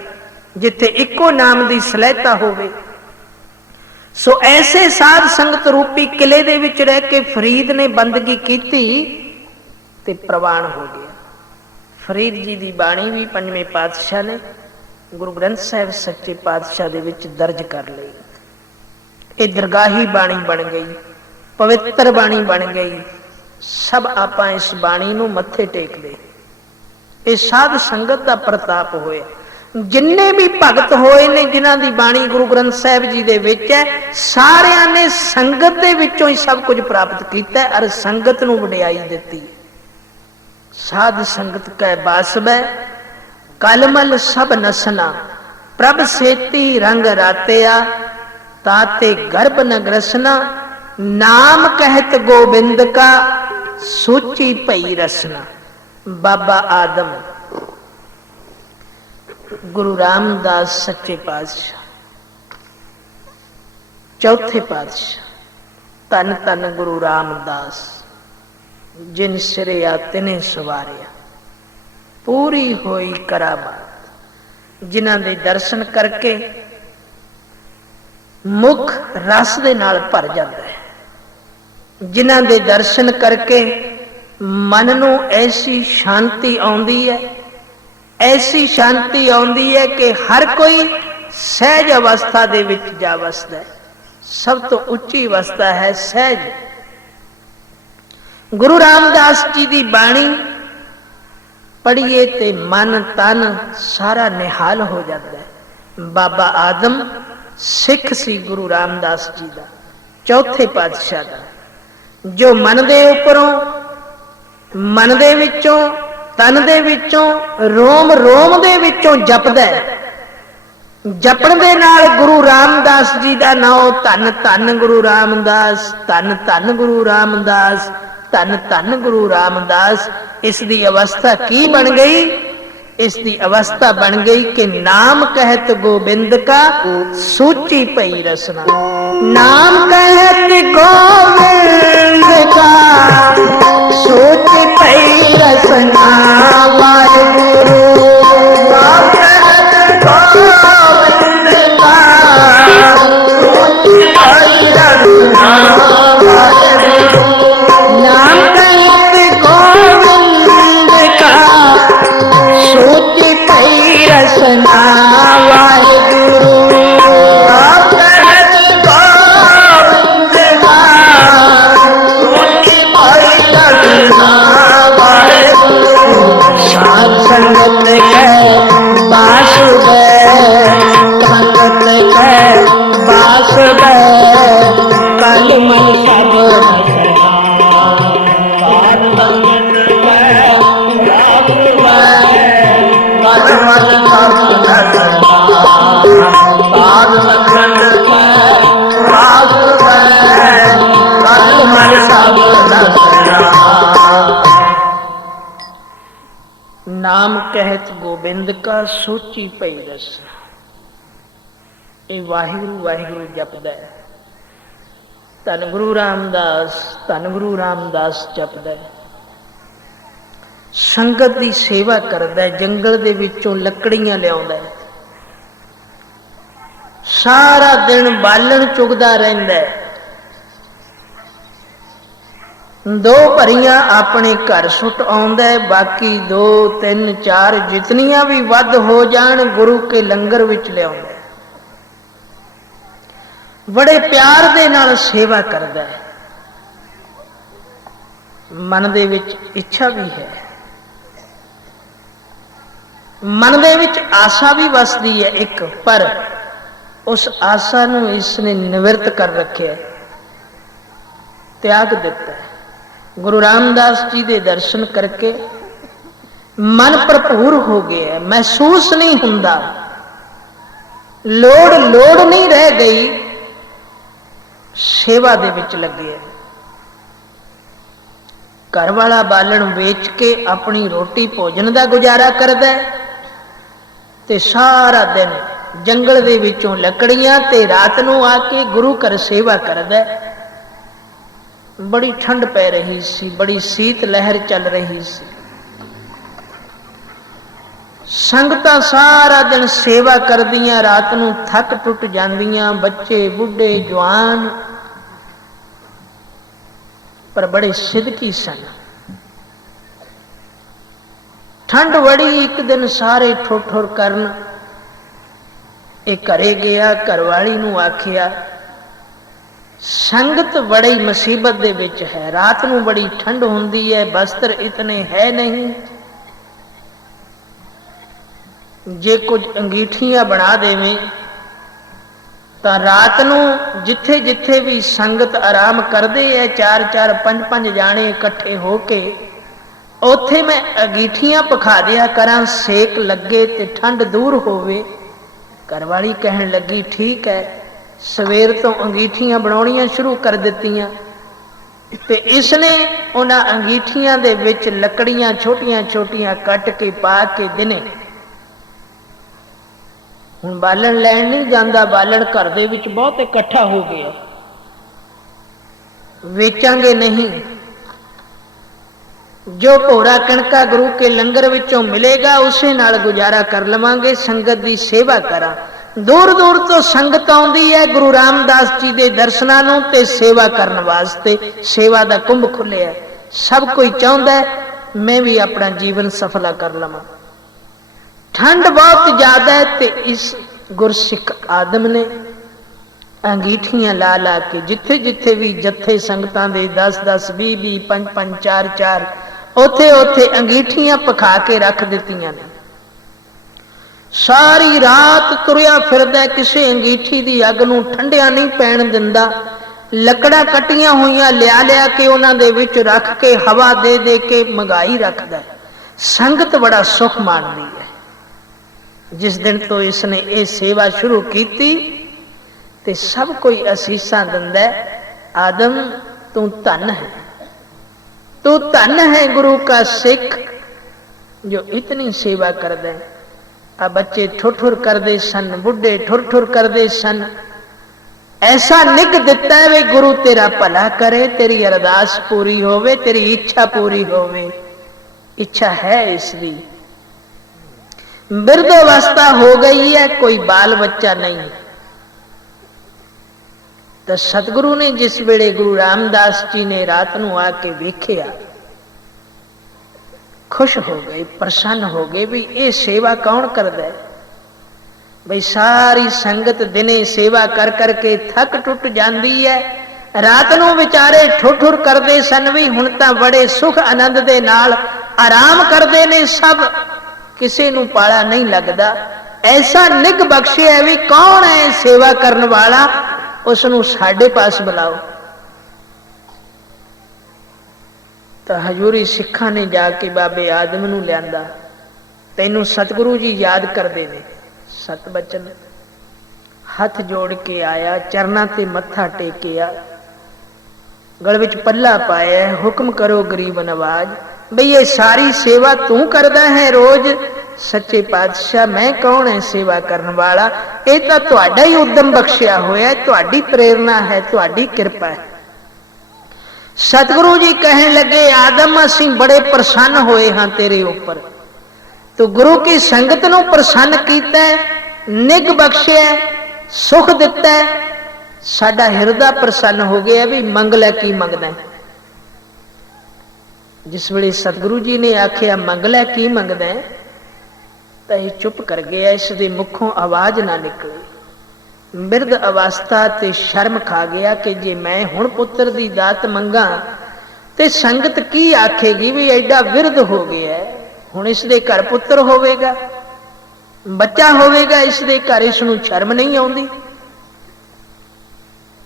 ਜਿੱਥੇ ਇੱਕੋ ਨਾਮ ਦੀ ਸਲਾਹਿਤਾ ਹੋਵੇ, ਸੋ ਐਸੇ ਸਾਧ ਸੰਗਤ ਰੂਪੀ ਕਿਲੇ ਦੇ ਵਿੱਚ ਰਹਿ ਕੇ ਫਰੀਦ ਨੇ ਬੰਦਗੀ ਕੀਤੀ ਤੇ ਪ੍ਰਵਾਨ ਹੋ ਗਿਆ। ਫਰੀਦ ਜੀ ਦੀ ਬਾਣੀ ਵੀ ਪੰਜਵੇਂ ਪਾਤਸ਼ਾਹ ਨੇ ਗੁਰੂ ਗ੍ਰੰਥ ਸਾਹਿਬ ਸੱਚੇ ਪਾਤਸ਼ਾਹ ਦੇ ਵਿੱਚ ਦਰਜ ਕਰ ਲਈ। ਇਹ ਦਰਗਾਹੀ ਬਾਣੀ ਬਣ ਗਈ, ਪਵਿੱਤਰ ਬਾਣੀ ਬਣ ਗਈ। ਸਭ ਆਪਾਂ ਇਸ ਬਾਣੀ ਨੂੰ ਮੱਥੇ ਟੇਕਦੇ। ਇਹ ਸਾਧ ਸੰਗਤ ਦਾ ਪ੍ਰਤਾਪ ਹੋਇਆ। ਜਿੰਨੇ ਵੀ ਭਗਤ ਹੋਏ ਨੇ ਜਿਨ੍ਹਾਂ ਦੀ ਬਾਣੀ ਗੁਰੂ ਗ੍ਰੰਥ ਸਾਹਿਬ ਜੀ ਦੇ ਵਿੱਚ ਹੈ, ਸਾਰਿਆਂ ਨੇ ਸੰਗਤ ਦੇ ਵਿੱਚੋਂ ਹੀ ਸਭ ਕੁਝ ਪ੍ਰਾਪਤ ਕੀਤਾ ਔਰ ਸੰਗਤ ਨੂੰ ਵਡਿਆਈ ਦਿੱਤੀ। ਸਾਧ ਸੰਗਤ ਕੈ ਬਾਸਬੈ ਕਲਮਲ ਸਭ ਨਸਨਾ, ਪ੍ਰਭ ਸੇਤੀ ਰੰਗ ਰਾਤਿਆ ਤਾਤੇ ਗਰਭ ਨ ਗ੍ਰਸਨਾ, ਨਾਮ ਕਹਿਤ ਗੋਬਿੰਦ ਕਾ ਸੋਚੀ ਭਈ ਰਸਨਾ। ਬਾਬਾ ਆਦਮ ਗੁਰੂ ਰਾਮਦਾਸ ਸੱਚੇ ਪਾਤਸ਼ਾਹ, ਚੌਥੇ ਪਾਤਸ਼ਾਹ, ਧੰਨ ਧੰਨ ਗੁਰੂ ਰਾਮਦਾਸ, ਜਿਨ ਸਿਰਿਆ ਤਿਨੇ ਸਵਾਰਿਆ, ਪੂਰੀ ਹੋਈ ਕਰਾਮਾਤ, ਜਿਨ੍ਹਾਂ ਦੇ ਦਰਸ਼ਨ ਕਰਕੇ ਮੁਖ ਰਸ ਦੇ ਨਾਲ ਭਰ ਜਾਂਦਾ ਹੈ, ਜਿਨ੍ਹਾਂ ਦੇ ਦਰਸ਼ਨ ਕਰਕੇ ਮਨ ਨੂੰ ਐਸੀ ਸ਼ਾਂਤੀ ਆਉਂਦੀ ਹੈ, ਐਸੀ ਸ਼ਾਂਤੀ ਆਉਂਦੀ ਹੈ ਕਿ ਹਰ ਕੋਈ ਸਹਿਜ ਅਵਸਥਾ ਦੇ ਵਿੱਚ ਜਾ ਵਸਦਾ ਹੈ। ਸਭ ਤੋਂ ਉੱਚੀ ਅਵਸਥਾ ਹੈ ਸਹਿਜ। ਗੁਰੂ ਰਾਮਦਾਸ ਜੀ ਦੀ ਬਾਣੀ ਪੜ੍ਹੀਏ ਤੇ ਮਨ ਤਨ ਸਾਰਾ ਨਿਹਾਲ ਹੋ ਜਾਂਦਾ ਹੈ। ਬਾਬਾ ਆਦਮ ਸਿੱਖ ਸੀ ਗੁਰੂ ਰਾਮਦਾਸ ਜੀ ਦਾ, ਚੌਥੇ ਪਾਤਸ਼ਾਹ ਦਾ, ਜੋ ਮਨ ਦੇ ਉੱਪਰੋਂ, ਮਨ ਦੇ ਵਿੱਚੋਂ, ਤਨ ਦੇ ਵਿੱਚੋਂ, ਰੋਮ ਰੋਮ ਦੇ ਵਿੱਚੋਂ ਜਪਦਾ ਹੈ। ਜਪਣ ਦੇ ਨਾਲ ਗੁਰੂ ਰਾਮਦਾਸ ਜੀ ਦਾ ਨਾਮ, ਧੰਨ ਧੰਨ ਗੁਰੂ ਰਾਮਦਾਸ, ਧੰਨ ਧੰਨ ਗੁਰੂ ਰਾਮਦਾਸ, ਧੰਨ ਧੰਨ ਗੁਰੂ ਰਾਮਦਾਸ। ਇਸ ਦੀ ਅਵਸਥਾ ਕੀ ਬਣ ਗਈ? ਇਸ ਦੀ ਅਵਸਥਾ ਬਣ ਗਈ ਕਿ ਨਾਮ ਕਹਿਤ ਗੋਬਿੰਦ ਕਾ ਸੂਚੀ ਪਈ ਰਸਨਾ। ਨਾਮ ਕਹਿਤ ਗੋਬਿੰਦ ਕਾ ਸੂਚੀ ਪਈ ਰਸਨਾ, ਵਾਹਿਗੁਰੂ। ਨਾਮ ਕਹਿਤ ਗੋਬਿੰਦ ਕਾ ਸੂਚੀ ਪਈ ਰਸਨਾ, ਵਾਹਿਗੁਰੂ। ਨਾਮ ਕਹਿਤ ਗੋਬਿੰਦ ਕਾ ਸੂਚੀ ਪਈ ਰਸਨਾ, ਵਾਹਿਗੁਰੂ। ਨਾਮ ਕਹਿਤ ਗੋਬਿੰਦ ਕਾ ਸੂਚੀ ਪਈ ਰਸਨਾ, ਵਾਹਿਗੁਰੂ। ਸਾਧ ਸੰਗਤ ਕੈ ਬਾਸੁਬੈ, ਸੰਗਤ ਕੈ ਬਾਸੁਬੈ, ਕਲਮਲ ਸਭ ਨਸਨਾ। ਸਾਧ ਸੰਗਤ ਕੈ ਬਾਸੁਬੈ, ਕਲਮਲ ਸਭ ਨਸਨਾ। ਸਾਧ ਸੰਗਤ ਕੈ ਬਾਸੁਬੈ, ਕਲਮਲ ਸਭ ਨਸਨਾ। ਨਾਮ ਕਹਿਤ ਗੋਬਿੰਦ ਕਾ ਸੋਚੀ ਪਈ ਰਸਨਾ। ਇਹ ਵਾਹਿਗੁਰੂ ਵਾਹਿਗੁਰੂ ਜਪਦਾ ਹੈ। ਧੰਨ ਗੁਰੂ ਰਾਮਦਾਸ, ਧੰਨ ਗੁਰੂ ਰਾਮਦਾਸ ਜਪਦਾ ਹੈ। ਸੰਗਤ ਦੀ ਸੇਵਾ ਕਰਦਾ ਹੈ, ਜੰਗਲ ਦੇ ਵਿੱਚੋਂ ਲੱਕੜੀਆਂ ਲਿਆਉਂਦਾ ਹੈ, ਸਾਰਾ ਦਿਨ ਬਾਲਣ ਚੁਗਦਾ ਰਹਿੰਦਾ ਹੈ। ਦੋ ਭਰੀਆਂ ਆਪਣੇ ਘਰ ਸੁੱਟ ਆਉਂਦਾ ਹੈ, ਬਾਕੀ 2 3 4 ਜਿਤਨੀਆਂ ਵੀ ਵੱਧ ਹੋ ਜਾਣ ਗੁਰੂ ਕੇ ਲੰਗਰ ਵਿੱਚ ਲਿਆਉਂਦਾ ਹੈ। ਬੜੇ ਪਿਆਰ ਦੇ ਨਾਲ ਸੇਵਾ ਕਰਦਾ ਹੈ। ਮਨ ਦੇ ਵਿੱਚ ਇੱਛਾ ਵੀ ਹੈ, ਮਨ ਦੇ ਵਿੱਚ ਆਸਾ ਵੀ ਵਸਦੀ ਹੈ ਇੱਕ, ਪਰ ਉਸ ਆਸਾ ਨੂੰ ਇਸ ਨੇ ਨਿਵਰਤ ਕਰ ਰੱਖਿਆ, ਤਿਆਗ ਦਿੱਤਾ ਹੈ। ਗੁਰੂ ਰਾਮਦਾਸ ਜੀ ਦੇ ਦਰਸ਼ਨ ਕਰਕੇ ਮਨ ਭਰਪੂਰ ਹੋ ਗਿਆ, ਮਹਿਸੂਸ ਨਹੀਂ ਹੁੰਦਾ, ਲੋੜ ਨਹੀਂ ਰਹਿ ਗਈ, ਸੇਵਾ ਦੇ ਵਿੱਚ ਲੱਗੇ। ਘਰ ਵਾਲਾ ਬਾਲਣ ਵੇਚ ਕੇ ਆਪਣੀ ਰੋਟੀ ਭੋਜਨ ਦਾ ਗੁਜ਼ਾਰਾ ਕਰਦਾ ਤੇ ਸਾਰਾ ਦਿਨ ਜੰਗਲ ਦੇ ਵਿੱਚੋਂ ਲੱਕੜੀਆਂ ਤੇ ਰਾਤ ਨੂੰ ਆ ਕੇ ਗੁਰੂ ਘਰ ਸੇਵਾ ਕਰਦਾ। ਬੜੀ ਠੰਡ ਪੈ ਰਹੀ ਸੀ, ਬੜੀ ਸੀਤ ਲਹਿਰ ਚੱਲ ਰਹੀ ਸੀ। ਸੰਗਤਾਂ ਸਾਰਾ ਦਿਨ ਸੇਵਾ ਕਰਦੀਆਂ, ਰਾਤ ਨੂੰ ਥੱਕ ਟੁੱਟ ਜਾਂਦੀਆਂ, ਬੱਚੇ ਬੁੱਢੇ ਜਵਾਨ, ਪਰ ਬੜੇ ਸਿਦਕੀ ਸਨ। ਠੰਡ ਬੜੀ, ਇੱਕ ਦਿਨ ਸਾਰੇ ਠੁਰ ਕਰਨ। ਇਹ ਘਰੇ ਗਿਆ, ਘਰਵਾਲੀ ਨੂੰ ਆਖਿਆ ਸੰਗਤ ਬੜੀ ਮੁਸੀਬਤ ਦੇ ਵਿੱਚ ਹੈ, ਰਾਤ ਨੂੰ ਬੜੀ ਠੰਡ ਹੁੰਦੀ ਹੈ, ਬਸਤਰ ਇਤਨੇ ਹੈ ਨਹੀਂ, ਜੇ ਕੁਝ ਅੰਗੀਠੀਆਂ ਬਣਾ ਦੇਵੇਂ ਤਾਂ ਰਾਤ ਨੂੰ ਜਿੱਥੇ ਜਿੱਥੇ ਵੀ ਸੰਗਤ ਆਰਾਮ ਕਰਦੇ ਹੈ, 4-4 5-5 ਜਾਣੇ ਇਕੱਠੇ ਹੋ ਕੇ, ਉੱਥੇ ਮੈਂ ਅੰਗੀਠੀਆਂ ਪਖਾ ਦਿਆ ਕਰਾਂ, ਸੇਕ ਲੱਗੇ ਤੇ ਠੰਡ ਦੂਰ ਹੋਵੇ। ਘਰਵਾਲੀ ਕਹਿਣ ਲੱਗੀ ਠੀਕ ਹੈ। ਸਵੇਰ ਤੋਂ ਅੰਗੀਠੀਆਂ ਬਣਾਉਣੀਆਂ ਸ਼ੁਰੂ ਕਰ ਦਿੱਤੀਆਂ ਤੇ ਇਸਨੇ ਉਹਨਾਂ ਅੰਗੀਠੀਆਂ ਦੇ ਵਿੱਚ ਲੱਕੜੀਆਂ ਛੋਟੀਆਂ ਛੋਟੀਆਂ ਕੱਟ ਕੇ ਪਾ ਕੇ ਦਿਨੇ, ਹੁਣ ਬਾਲਣ ਲੈਣ ਨਹੀਂ ਜਾਂਦਾ, ਬਾਲਣ ਘਰ ਦੇ ਵਿੱਚ ਬਹੁਤ ਇਕੱਠਾ ਹੋ ਗਿਆ, ਵੇਚਾਂਗੇ ਨਹੀਂ, ਜੋ ਭੋਰਾ ਕਣਕਾ ਗੁਰੂ ਕੇ ਲੰਗਰ ਵਿੱਚੋਂ ਮਿਲੇਗਾ ਉਸੇ ਨਾਲ ਗੁਜ਼ਾਰਾ ਕਰ ਲਵਾਂਗੇ, ਸੰਗਤ ਦੀ ਸੇਵਾ ਕਰਾਂ। ਦੂਰ ਦੂਰ ਤੋਂ ਸੰਗਤ ਆਉਂਦੀ ਹੈ ਗੁਰੂ ਰਾਮਦਾਸ ਜੀ ਦੇ ਦਰਸ਼ਨਾਂ ਨੂੰ ਤੇ ਸੇਵਾ ਕਰਨ ਵਾਸਤੇ। ਸੇਵਾ ਦਾ ਕੁੰਭ ਖੁੱਲਿਆ, ਸਭ ਕੋਈ ਚਾਹੁੰਦਾ ਮੈਂ ਵੀ ਆਪਣਾ ਜੀਵਨ ਸਫਲਾ ਕਰ ਲਵਾਂ। ਠੰਡ ਬਹੁਤ ਜ਼ਿਆਦਾ ਹੈ ਤੇ ਇਸ ਗੁਰਸਿੱਖ ਆਦਮ ਨੇ ਅੰਗੀਠੀਆਂ ਲਾ ਲਾ ਕੇ ਜਿੱਥੇ ਜਿੱਥੇ ਵੀ ਜੱਥੇ ਸੰਗਤਾਂ ਦੇ 10-10 20-20 5-5 4-4 ਉੱਥੇ ਉੱਥੇ ਅੰਗੀਠੀਆਂ ਪਖਾ ਕੇ ਰੱਖ ਦਿੱਤੀਆਂ ਨੇ। ਸਾਰੀ ਰਾਤ ਤੁਰਿਆ ਫਿਰਦਾ, ਕਿਸੇ ਅੰਗੀਠੀ ਦੀ ਅੱਗ ਨੂੰ ਠੰਡਿਆ ਨਹੀਂ ਪੈਣ ਦਿੰਦਾ। ਲੱਕੜਾਂ ਕੱਟੀਆਂ ਹੋਈਆਂ ਲਿਆ ਲਿਆ ਕੇ ਉਹਨਾਂ ਦੇ ਵਿੱਚ ਰੱਖ ਕੇ ਹਵਾ ਦੇ ਦੇ ਕੇ ਮਗਾਈ ਰੱਖਦਾ। ਸੰਗਤ ਬੜਾ ਸੁਖ ਮਾਣਦੀ ਹੈ। ਜਿਸ ਦਿਨ ਤੋਂ ਇਸਨੇ ਇਹ ਸੇਵਾ ਸ਼ੁਰੂ ਕੀਤੀ ਤੇ ਸਭ ਕੋਈ ਅਸੀਸਾਂ ਦਿੰਦਾ, ਆਦਮ ਤੂੰ ਧਨ ਹੈ, ਤੂੰ ਧਨ ਹੈ ਗੁਰੂ का सिख जो इतनी सेवा करदा है। आ बच्चे ठुर ठुर करदे सन, बुढ़े ठुर ठुर करदे सन। ऐसा निग दिता है वे गुरु तेरा भला करे, तेरी अरदास पूरी होवे, तेरी इच्छा पूरी होवे। इच्छा है इसकी, बिरध अवस्था हो गई है, कोई बाल बच्चा नहीं। तो सतगुरु ने जिस वेले गुरु रामदास जी ने रात नूं आके वेखिया, खुश हो गए, प्रसन्न हो गए भी ये सेवा कौन करदा है। भाई सारी संगत दिने सेवा कर करके थक टुट जाती है, रात नूं विचारे ठुर ठुर करदे सन भी हुण तां बड़े सुख आनंद दे नाल आराम करदे ने सब, किसी नूं पाला नहीं लगदा। ऐसा निग बख्शिया भी कौन है सेवा करन वाला, उसनूं साडे पास बुलाओ। तो हजूरी सिखा ने जाके बाबे आदम नूं लियांदा, तैनूं सतगुरु जी याद करदे ने। सत बचन हथ जोड़ के आया, चरना ते मत्था टेकिया, गल विच पल्ला पाया, हुक्म करो गरीब नवाज। बई ये सारी सेवा तू करदा है रोज। सच्चे पातशाह मैं कौन है सेवा करने वाला, ये तो तुहाडा ही उद्यम बख्शिया होया, तुहाडी प्रेरणा है, तुहाडी कृपा है। सतगुरु जी कहने लगे आदम असीं बड़े प्रसन्न होए हाँ तेरे ऊपर, तो गुरु की संगत नूं प्रसन्न कीता, निग बख्शिया, सुख दिता है, साडा हिरदा प्रसन्न हो गया भी मंगला की मंगदा है। जिस वेले सतगुरु जी ने आखिया मंगला की मंगदा है तो यह चुप कर गया, इसके मुखों आवाज ना निकली। बिरध अवस्था ते शर्म खा गया कि जे मैं हुण पुत्र दी दात मंगा ते संगत की आखेगी भी एडा विरध हो गया है, हुण इसदे घर पुत्र होवेगा, बच्चा होवेगा, इसदे घर इसनूं शर्म नहीं आउंदी।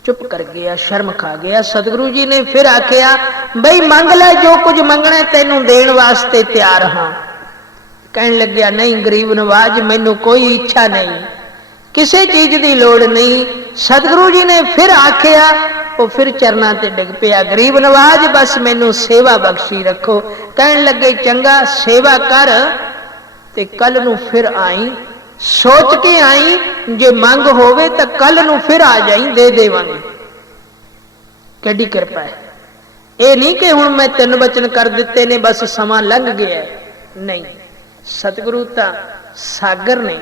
चुप कर गया, शर्म खा गया। सतगुरु जी ने फिर आखिया बई मंग ले जो कुछ मंगना तैनूं देण वास्ते तैयार हाँ। कहने लग्या नहीं गरीब नवाज मैनू कोई इच्छा नहीं, किसी चीज की लोड़ नहीं। सतगुरु जी ने फिर आखिया, वो फिर चरना ते डिग पिया, गरीब नवाज बस मैनू सेवा बख्शी रखो। कहने लगे चंगा सेवा कर ते कल नू फिर आई, सोच के आई जे मंग होवे तो कल नू फिर आ जाई, दे देवांगे। केडी कृपा है, ये नहीं कि हुण मैं 3 वचन कर दिते ने बस समा लंघ गया, नहीं। सतगुरु तां ਸਾਗਰ ਨੇ,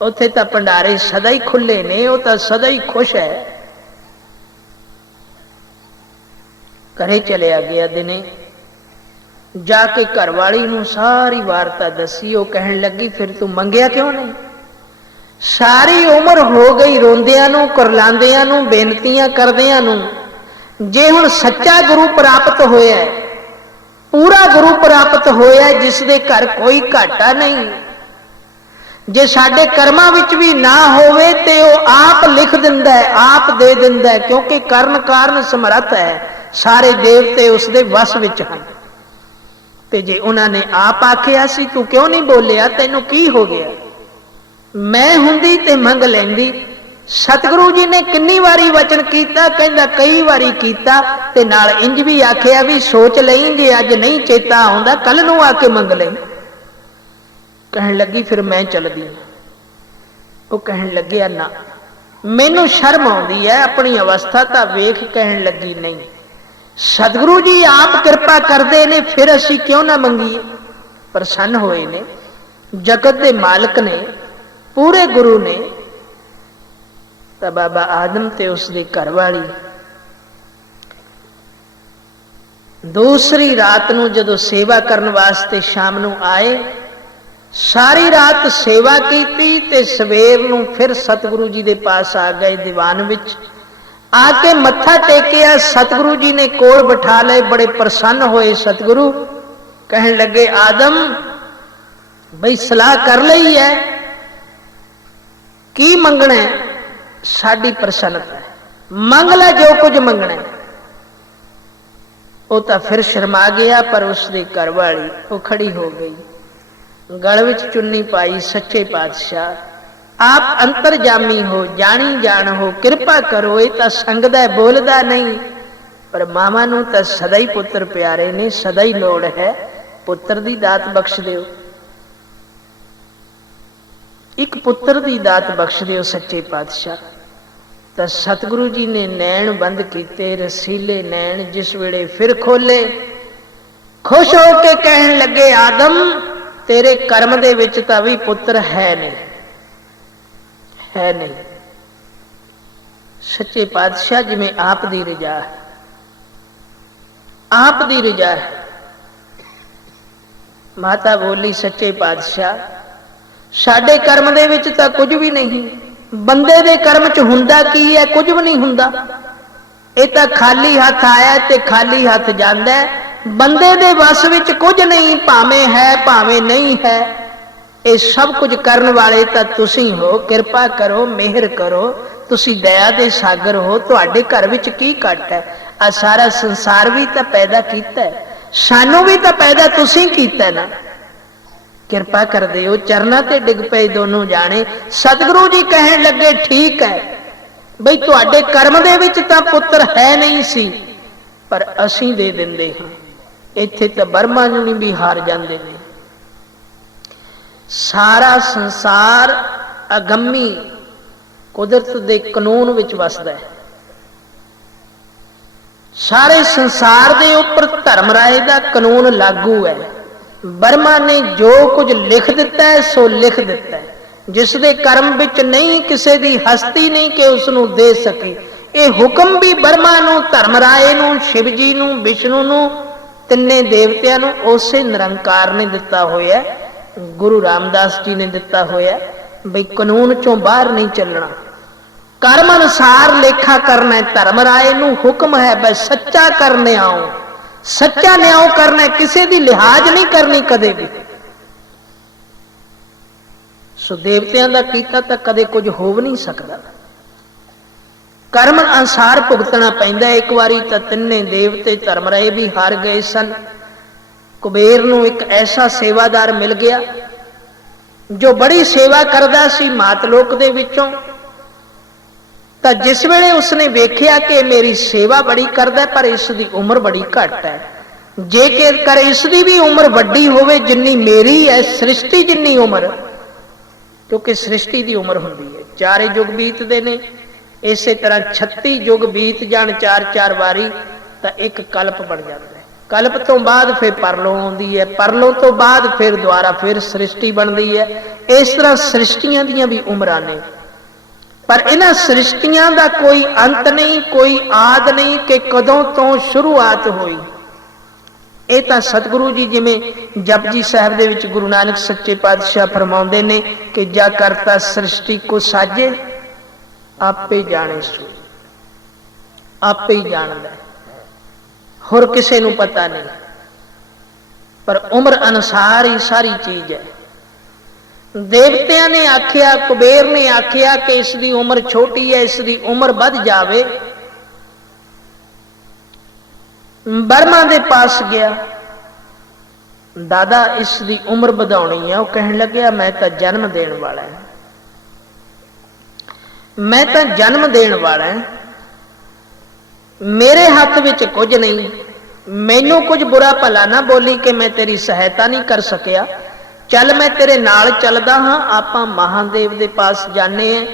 ਉੱਥੇ ਤਾਂ ਭੰਡਾਰੇ ਸਦਾ ਹੀ ਖੁੱਲੇ ਨੇ, ਉਹ ਤਾਂ ਸਦਾ ਹੀ ਖੁਸ਼ ਹੈ। ਘਰੇ ਚਲਿਆ ਗਿਆ। ਦਿਨੇ ਜਾ ਕੇ ਘਰਵਾਲੀ ਨੂੰ ਸਾਰੀ ਵਾਰਤਾ ਦੱਸੀ। ਉਹ ਕਹਿਣ ਲੱਗੀ ਫਿਰ ਤੂੰ ਮੰਗਿਆ ਕਿਉਂ ਨਹੀਂ? ਸਾਰੀ ਉਮਰ ਹੋ ਗਈ ਰੋਂਦਿਆਂ ਨੂੰ, ਕੁਰਲਾਉਂਦਿਆਂ ਨੂੰ, ਬੇਨਤੀਆਂ ਕਰਦਿਆਂ ਨੂੰ। ਜੇ ਹੁਣ ਸੱਚਾ ਗੁਰੂ ਪ੍ਰਾਪਤ ਹੋਇਆ, ਪੂਰਾ ਗੁਰੂ ਪ੍ਰਾਪਤ ਹੋਇਆ, ਜਿਸ ਦੇ ਘਰ ਕੋਈ ਘਾਟਾ ਨਹੀਂ, ਜੇ ਸਾਡੇ ਕਰਮਾਂ ਵਿੱਚ ਵੀ ਨਾ ਹੋਵੇ ਤੇ ਉਹ ਆਪ ਲਿਖ ਦਿੰਦਾ ਹੈ, ਆਪ ਦੇ ਦਿੰਦਾ ਹੈ, ਕਿਉਂਕਿ ਕਰਨ ਕਾਰਨ ਸਮਰੱਥ ਹੈ। ਸਾਰੇ ਦੇਵਤੇ ਉਸ ਦੇ ਵਸ ਵਿੱਚ ਹਨ। ਤੇ ਜੇ ਉਹਨਾਂ ਨੇ ਆਪ ਆਖਿਆ ਸੀ ਤੂੰ ਕਿਉਂ ਨਹੀਂ ਬੋਲਿਆ, ਤੈਨੂੰ ਕੀ ਹੋ ਗਿਆ? ਮੈਂ ਹੁੰਦੀ ਤੇ ਮੰਗ ਲੈਂਦੀ। ਸਤਿਗੁਰੂ ਜੀ ਨੇ ਕਿੰਨੀ ਵਾਰੀ ਵਚਨ ਕੀਤਾ, ਕਹਿੰਦਾ ਕਈ ਵਾਰੀ ਕੀਤਾ, ਤੇ ਨਾਲ ਇੰਜ ਵੀ ਆਖਿਆ ਵੀ ਸੋਚ ਲਈ, ਜੇ ਅੱਜ ਨਹੀਂ ਚੇਤਾ ਆਉਂਦਾ ਕੱਲ ਨੂੰ ਆ ਕੇ ਮੰਗ ਲਈ। ਕਹਿਣ ਲੱਗੀ ਫਿਰ ਮੈਂ ਚਲਦੀ। ਉਹ ਕਹਿਣ ਲੱਗਿਆ ਨਾ, ਮੈਨੂੰ ਸ਼ਰਮ ਆਉਂਦੀ ਹੈ, ਆਪਣੀ ਅਵਸਥਾ ਤਾਂ ਵੇਖ। ਕਹਿਣ ਲੱਗੀ ਨਹੀਂ, ਸਤਿਗੁਰੂ ਜੀ ਆਪ ਕਿਰਪਾ ਕਰਦੇ ਨੇ, ਫਿਰ ਅਸੀਂ ਕਿਉਂ ਨਾ ਮੰਗੀਏ? ਪ੍ਰਸੰਨ ਹੋਏ ਨੇ, ਜਗਤ ਦੇ ਮਾਲਕ ਨੇ, ਪੂਰੇ ਗੁਰੂ ਨੇ। ਤਾਂ ਬਾਬਾ ਆਦਮ ਤੇ ਉਸਦੀ ਘਰਵਾਲੀ ਦੂਸਰੀ ਰਾਤ ਨੂੰ ਜਦੋਂ ਸੇਵਾ ਕਰਨ ਵਾਸਤੇ ਸ਼ਾਮ ਨੂੰ ਆਏ, ਸਾਰੀ ਰਾਤ ਸੇਵਾ ਕੀਤੀ ਤੇ ਸਵੇਰ ਨੂੰ ਫਿਰ ਸਤਿਗੁਰੂ ਜੀ ਦੇ ਪਾਸ ਆ ਗਏ। ਦੀਵਾਨ ਵਿੱਚ ਆ ਕੇ ਮੱਥਾ ਟੇਕਿਆ। ਸਤਿਗੁਰੂ ਜੀ ਨੇ ਕੋਲ ਬਿਠਾ ਲਏ, ਬੜੇ ਪ੍ਰਸੰਨ ਹੋਏ ਸਤਿਗੁਰੂ। ਕਹਿਣ ਲੱਗੇ ਆਦਮ ਬਈ ਸਲਾਹ ਕਰ ਲਈ ਹੈ, ਕੀ ਮੰਗਣਾ ਹੈ? ਸਾਡੀ ਪ੍ਰਸੰਨਤਾ ਹੈ, ਮੰਗ ਲੈ ਜੋ ਕੁਝ ਮੰਗਣਾ। ਉਹ ਤਾਂ ਫਿਰ ਸ਼ਰਮਾ ਗਿਆ, ਪਰ ਉਸਦੀ ਘਰਵਾਲੀ ਉਹ ਖੜੀ ਹੋ ਗਈ, ਗਲ ਵਿੱਚ ਚੁੰਨੀ ਪਾਈ। ਸੱਚੇ ਪਾਤਸ਼ਾਹ ਆਪ ਅੰਤਰਜਾਮੀ ਹੋ, ਜਾਣੀ ਜਾਣ ਹੋ, ਕਿਰਪਾ ਕਰੋ। ਇਹ ਤਾਂ ਸੰਗਦਾ ਬੋਲਦਾ ਨਹੀਂ, ਪਰ ਮਾਵਾਂ ਨੂੰ ਤਾਂ ਸਦਾ ਹੀ ਪੁੱਤਰ ਪਿਆਰੇ ਨੇ, ਸਦਾ ਹੀ ਲੋੜ ਹੈ, ਪੁੱਤਰ ਦੀ ਦਾਤ ਬਖਸ਼ ਦਿਓ, ਇੱਕ ਪੁੱਤਰ ਦੀ ਦਾਤ ਬਖਸ਼ ਦਿਓ ਸੱਚੇ ਪਾਤਸ਼ਾਹ। ਤਾਂ ਸਤਿਗੁਰੂ ਜੀ ਨੇ ਨੈਣ ਬੰਦ ਕੀਤੇ, ਰਸੀਲੇ ਨੈਣ ਜਿਸ ਵੇਲੇ ਫਿਰ ਖੋਲੇ, ਖੁਸ਼ ਹੋ ਕੇ ਕਹਿਣ ਲੱਗੇ ਆਦਮ ਤੇਰੇ ਕਰਮ ਦੇ ਵਿੱਚ ਤਾਂ ਵੀ ਪੁੱਤਰ ਹੈ ਨਹੀਂ, ਹੈ ਨਹੀਂ। ਸੱਚੇ ਪਾਤਸ਼ਾਹ ਜਿਵੇਂ ਆਪ ਦੀ ਰਜ਼ਾ ਹੈ, ਆਪ ਦੀ ਰਜ਼ਾ ਹੈ। ਮਾਤਾ ਬੋਲੀ ਸੱਚੇ ਪਾਤਸ਼ਾਹ ਸਾਡੇ ਕਰਮ ਦੇ ਵਿੱਚ ਤਾਂ ਕੁਝ ਵੀ ਨਹੀਂ, ਬੰਦੇ ਦੇ ਕਰਮ 'ਚ ਹੁੰਦਾ ਕੀ ਹੈ? ਕੁਝ ਵੀ ਨਹੀਂ ਹੁੰਦਾ। ਇਹ ਤਾਂ ਖਾਲੀ ਹੱਥ ਆਇਆ ਤੇ ਖਾਲੀ ਹੱਥ ਜਾਂਦਾ। ਬੰਦੇ ਦੇ ਵਸ ਵਿੱਚ ਕੁਝ ਨਹੀਂ, ਭਾਵੇਂ ਹੈ ਭਾਵੇਂ ਨਹੀਂ ਹੈ। ਇਹ ਸਭ ਕੁਝ ਕਰਨ ਵਾਲੇ ਤਾਂ ਤੁਸੀਂ ਹੋ। ਕਿਰਪਾ ਕਰੋ, ਮਿਹਰ ਕਰੋ, ਤੁਸੀਂ ਦਇਆ ਦੇ ਸਾਗਰ ਹੋ। ਤੁਹਾਡੇ ਘਰ ਵਿੱਚ ਕੀ ਘੱਟ ਹੈ? ਆ ਸਾਰਾ ਸੰਸਾਰ ਵੀ ਤਾਂ ਪੈਦਾ ਕੀਤਾ, ਸਾਨੂੰ ਵੀ ਤਾਂ ਪੈਦਾ ਤੁਸੀਂ ਕੀਤਾ ਨਾ। ਕਿਰਪਾ ਕਰਦੇ ਹੋ। ਚਰਨਾਂ ਤੇ ਡਿੱਗ ਪਏ ਦੋਨੋਂ ਜਾਣੇ। ਸਤਿਗੁਰੂ ਜੀ ਕਹਿਣ ਲੱਗੇ ਠੀਕ ਹੈ ਬਈ ਤੁਹਾਡੇ ਕਰਮ ਦੇ ਵਿੱਚ ਤਾਂ ਪੁੱਤਰ ਹੈ ਨਹੀਂ ਸੀ, ਪਰ ਅਸੀਂ ਦੇ ਦਿੰਦੇ ਹਾਂ। ਇੱਥੇ ਤਾਂ ਬਰਮਾ ਨੂੰ ਵੀ ਹਾਰ ਜਾਂਦੇ ਨੇ। ਸਾਰਾ ਸੰਸਾਰ ਅਗੰਮੀ ਕੁਦਰਤ ਦੇ ਕਾਨੂੰਨ ਵਿੱਚ ਵਸਦਾ ਹੈ। ਸਾਰੇ ਸੰਸਾਰ ਦੇ ਉੱਪਰ ਧਰਮ ਰਾਏ ਦਾ ਕਾਨੂੰਨ ਲਾਗੂ ਹੈ। ਬਰਮਾ ਨੇ ਜੋ ਕੁਝ ਲਿਖ ਦਿੱਤਾ ਹੈ ਸੋ ਲਿਖ ਦਿੱਤਾ ਹੈ। ਜਿਸ ਦੇ ਕਰਮ ਵਿੱਚ ਨਹੀਂ, ਕਿਸੇ ਦੀ ਹਸਤੀ ਨਹੀਂ ਕਿ ਉਸ ਨੂੰ ਦੇ ਸਕੇ। ਇਹ ਹੁਕਮ ਵੀ ਬਰਮਾ ਨੂੰ, ਧਰਮ ਰਾਏ ਨੂੰ, ਸ਼ਿਵ ਜੀ ਨੂੰ, ਵਿਸ਼ਨੂੰ ਨੂੰ, ਤਿੰਨੇ ਦੇਵਤਿਆਂ ਨੂੰ ਉਸੇ ਨਿਰੰਕਾਰ ਨੇ ਦਿੱਤਾ ਹੋਇਆ। ਗੁਰੂ ਰਾਮਦਾਸ ਜੀ ਨੇ ਦਿੱਤਾ ਹੋਇਆ ਬਈ ਕਾਨੂੰਨ ਚੋਂ ਬਾਹਰ ਨਹੀਂ ਚੱਲਣਾ, ਕਰਮ ਅਨੁਸਾਰ ਲੇਖਾ ਕਰਨਾ। ਧਰਮ ਰਾਏ ਨੂੰ ਹੁਕਮ ਹੈ ਬਈ ਸੱਚਾ ਕਰਨੇ ਆਓ, ਸੱਚਾ ਨਿਆਂ ਕਰਨਾ, ਕਿਸੇ ਦੀ ਲਿਹਾਜ਼ ਨਹੀਂ ਕਰਨੀ ਕਦੇ ਵੀ। ਸੋ ਦੇਵਤਿਆਂ ਦਾ ਕੀਤਾ ਤਾਂ ਕਦੇ ਕੁਝ ਹੋ ਵੀ ਨਹੀਂ ਸਕਦਾ। ਕਰਮ ਅਨੁਸਾਰ ਭੁਗਤਣਾ ਪੈਂਦਾ। ਇੱਕ ਵਾਰੀ ਤਾਂ ਤਿੰਨੇ ਦੇਵਤੇ ਧਰਮ ਰਾਏ ਵੀ ਹਾਰ ਗਏ ਸਨ। ਕੁਬੇਰ ਨੂੰ ਇੱਕ ਐਸਾ ਸੇਵਾਦਾਰ ਮਿਲ ਗਿਆ ਜੋ ਬੜੀ ਸੇਵਾ ਕਰਦਾ ਸੀ ਮਾਤਲੋਕ ਦੇ ਵਿੱਚੋਂ। ਤਾਂ ਜਿਸ ਵੇਲੇ ਉਸਨੇ ਵੇਖਿਆ ਕਿ ਮੇਰੀ ਸੇਵਾ ਬੜੀ ਕਰਦਾ ਪਰ ਇਸ ਦੀ ਉਮਰ ਬੜੀ ਘੱਟ ਹੈ, ਜੇਕਰ ਇਸ ਦੀ ਵੀ ਉਮਰ ਵੱਡੀ ਹੋਵੇ ਜਿੰਨੀ ਮੇਰੀ ਹੈ, ਸ੍ਰਿਸ਼ਟੀ ਜਿੰਨੀ ਉਮਰ, ਕਿਉਂਕਿ ਸ੍ਰਿਸ਼ਟੀ ਦੀ ਉਮਰ ਹੁੰਦੀ ਹੈ, 4 ਯੁੱਗ ਬੀਤਦੇ ਨੇ। ਇਸੇ ਤਰ੍ਹਾਂ 36 ਯੁੱਗ ਬੀਤ ਜਾਣ 4-4 ਵਾਰੀ ਤਾਂ ਇੱਕ ਕਲਪ ਬਣ ਜਾਂਦਾ ਹੈ। ਕਲਪ ਤੋਂ ਬਾਅਦ ਫਿਰ ਪਰਲੋ ਆਉਂਦੀ ਹੈ, ਪਰਲੋ ਤੋਂ ਬਾਅਦ ਫਿਰ ਦੁਬਾਰਾ ਫਿਰ ਸ੍ਰਿਸ਼ਟੀ ਬਣਦੀ ਹੈ। इस तरह सृष्टियां ਦੀਆਂ भी उम्रां ने, पर इन्हां सृष्टियां का कोई अंत नहीं, कोई आद नहीं कि कदों तो शुरुआत हुई। ਇਹ ਤਾਂ सतगुरु जी जिमें जपजी साहब ਦੇ ਵਿੱਚ गुरु नानक सच्चे पातशाह फरमाਉਂਦੇ ने कि जा करता सृष्टि को साजे आपे जाने सो, आपे ही जानदा, होर किसे नूं पता नहीं। पर उम्र अनुसार ही सारी चीज है। देवतियां ने आख्या, कुबेर ने आख्या कि इसकी उम्र छोटी है, इसकी उम्र बढ़ जावे। बर्मा दे पास गया, दादा इसकी उम्र बढ़ाउणी है। वह कहन लग्या मैं तो जन्म देण वाला है, मैं तो जन्म देण वाला है, मेरे हाथ विच कुछ नहीं, मैनू कुछ बुरा भला ना बोली कि मैं तेरी सहायता नहीं कर सकिया। चल मैं तेरे नाल चलदा हाँ, आपां महादेव दे पास जाने हैं,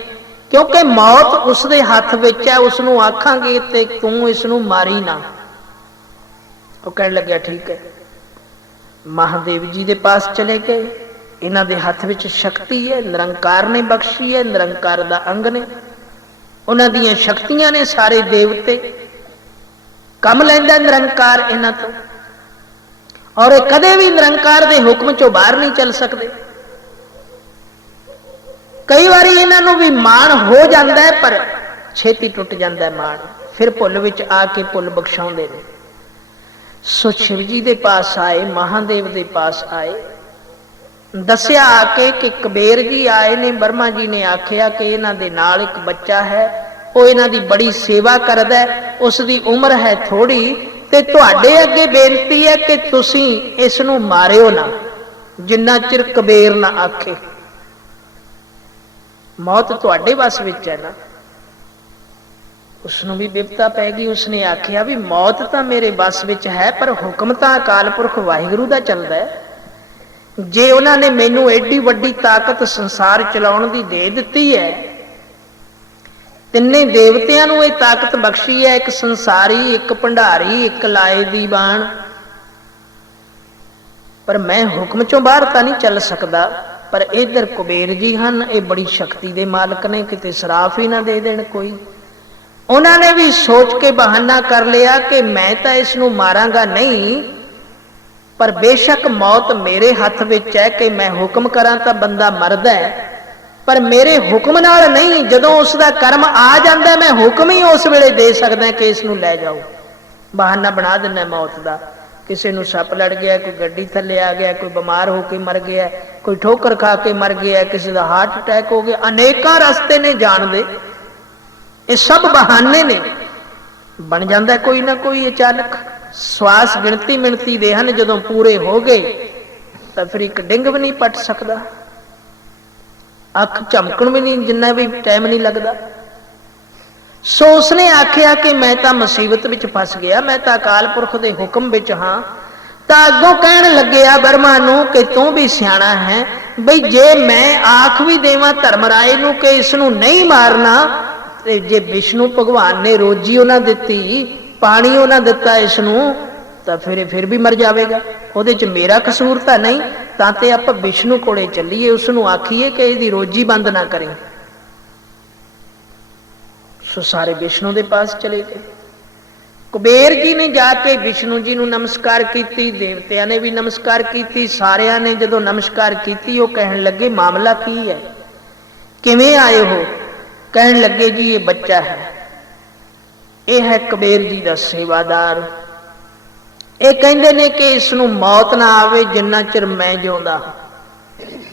क्योंकि मौत उसदे हथ विच है। उसनू आखांगे ते तू इसनू मारी ना। वो कहने लग्या ठीक है। महादेव जी दे पास चले गए। इन्हां दे हथ विच शक्ति है, निरंकार ने बख्शी है, निरंकार दा अंग ने, उन्हां दीयां शक्तियां ने। सारे देवते कम लैंदा निरंकार इन्हां तो, और कदे भी निरंकार दे हुक्म चों बाहर नहीं चल सकते। कई बारी इन्हां नूं भी माण हो जाता है, पर छेती टुट जाता है माण, फिर भुल विच आके भुल बख्शाउंदे ने। सो शिव जी दे पास आए, महादेव दे पास आए, दसिया आके कि कबीर जी आए ने, बर्मा जी ने आख्या कि इन्हां दे नाल एक बच्चा है, वो इन्हां दी बड़ी सेवा करदा है, उसदी उम्र है थोड़ी, ते तुहाडे अगे बेनती है कि तुसीं इस नूं मारियो ना, जिन्ना चिर कबीर ना आखे। मौत तुहाडे वस विच है ना। उसनूं भी बिपता पै गई। उसने आख्या भी मौत तो मेरे बस विच है, पर हुक्म तो अकाल पुरख वाहिगुरू दा चलदा है। जे उन्होंने मैनू एडी वड्डी ताकत संसार चलाउण दी दे दित्ती है, तिन्ने देवतियां नूं ये ताकत बख्शी है, एक संसारी, एक भंडारी, एक लाए दी बाण, पर मैं हुक्म चों बाहर तो नहीं चल सकता। पर इधर कुबेर जी हन, ये बड़ी शक्ति दे मालक ने, किते सराफ ही ना दे देण कोई। उन्होंने भी सोच के बहाना कर लिया कि मैं तो इसनूं मारांगा नहीं, पर बेशक मौत मेरे हथ विच है कि मैं हुक्म करा तो बंदा मरदा है, पर मेरे हुक्म नाल नहीं। जदों उसका कर्म आ जाता मैं हुक्म ही उस वेले दे सकदा कि इसनूं लै जाओ। बहाना बना दिना मौत का। किसी नूं सप लड़ गया, कोई गड्डी थल्ले आ गया, कोई बीमार होकर मर गया, कोई ठोकर खा के मर गया, किसी का हार्ट अटैक हो गया, अनेकां रस्ते ने जान दे। ये सब बहाने ने, बन जाता कोई ना कोई अचानक। श्वास गिणती मिणती दे हन, जदों पूरे हो गए तो फिर एक डिंग भी नहीं पट सकता, अख झमकण भी नहीं, जिन्ना भी टाइम नहीं लगता। सो उसने आख्या कि मैं तो मुसीबत विच फस गया, मैं तो अकाल पुरख दे हुक्म विच हाँ। तो अगों कहण लग्या बर्मा नूं कि तू भी सियाणा है, बई जे मैं आख भी देवां धर्मराय नूं कि इसनूं नहीं मारना, जे विष्णु भगवान ने रोजी उन्हें दिती, पानी उन्हें दिता इसनूं, तो फिर भी मर जाएगा। उहदे च मेरा कसूर तो नहीं, तां आपां विष्णु कोले चलीए, उसनूं आखीए कि इसदी रोजी बंद ना करें। सो सारे विष्णु के पास चले गए। कुबेर जी ने जाके विष्णु जी नूं नमस्कार की, देवतिया ने भी नमस्कार की, सारिया ने जदों नमस्कार की, वो कहन लगे मामला की है, किवें आए हो? कहन लगे जी ये बच्चा है, यह है कबीर जी का सेवादार। ये कहते ने कि इसनूं मौत ना आवे जिन्ना चिर मैं जिउंदा,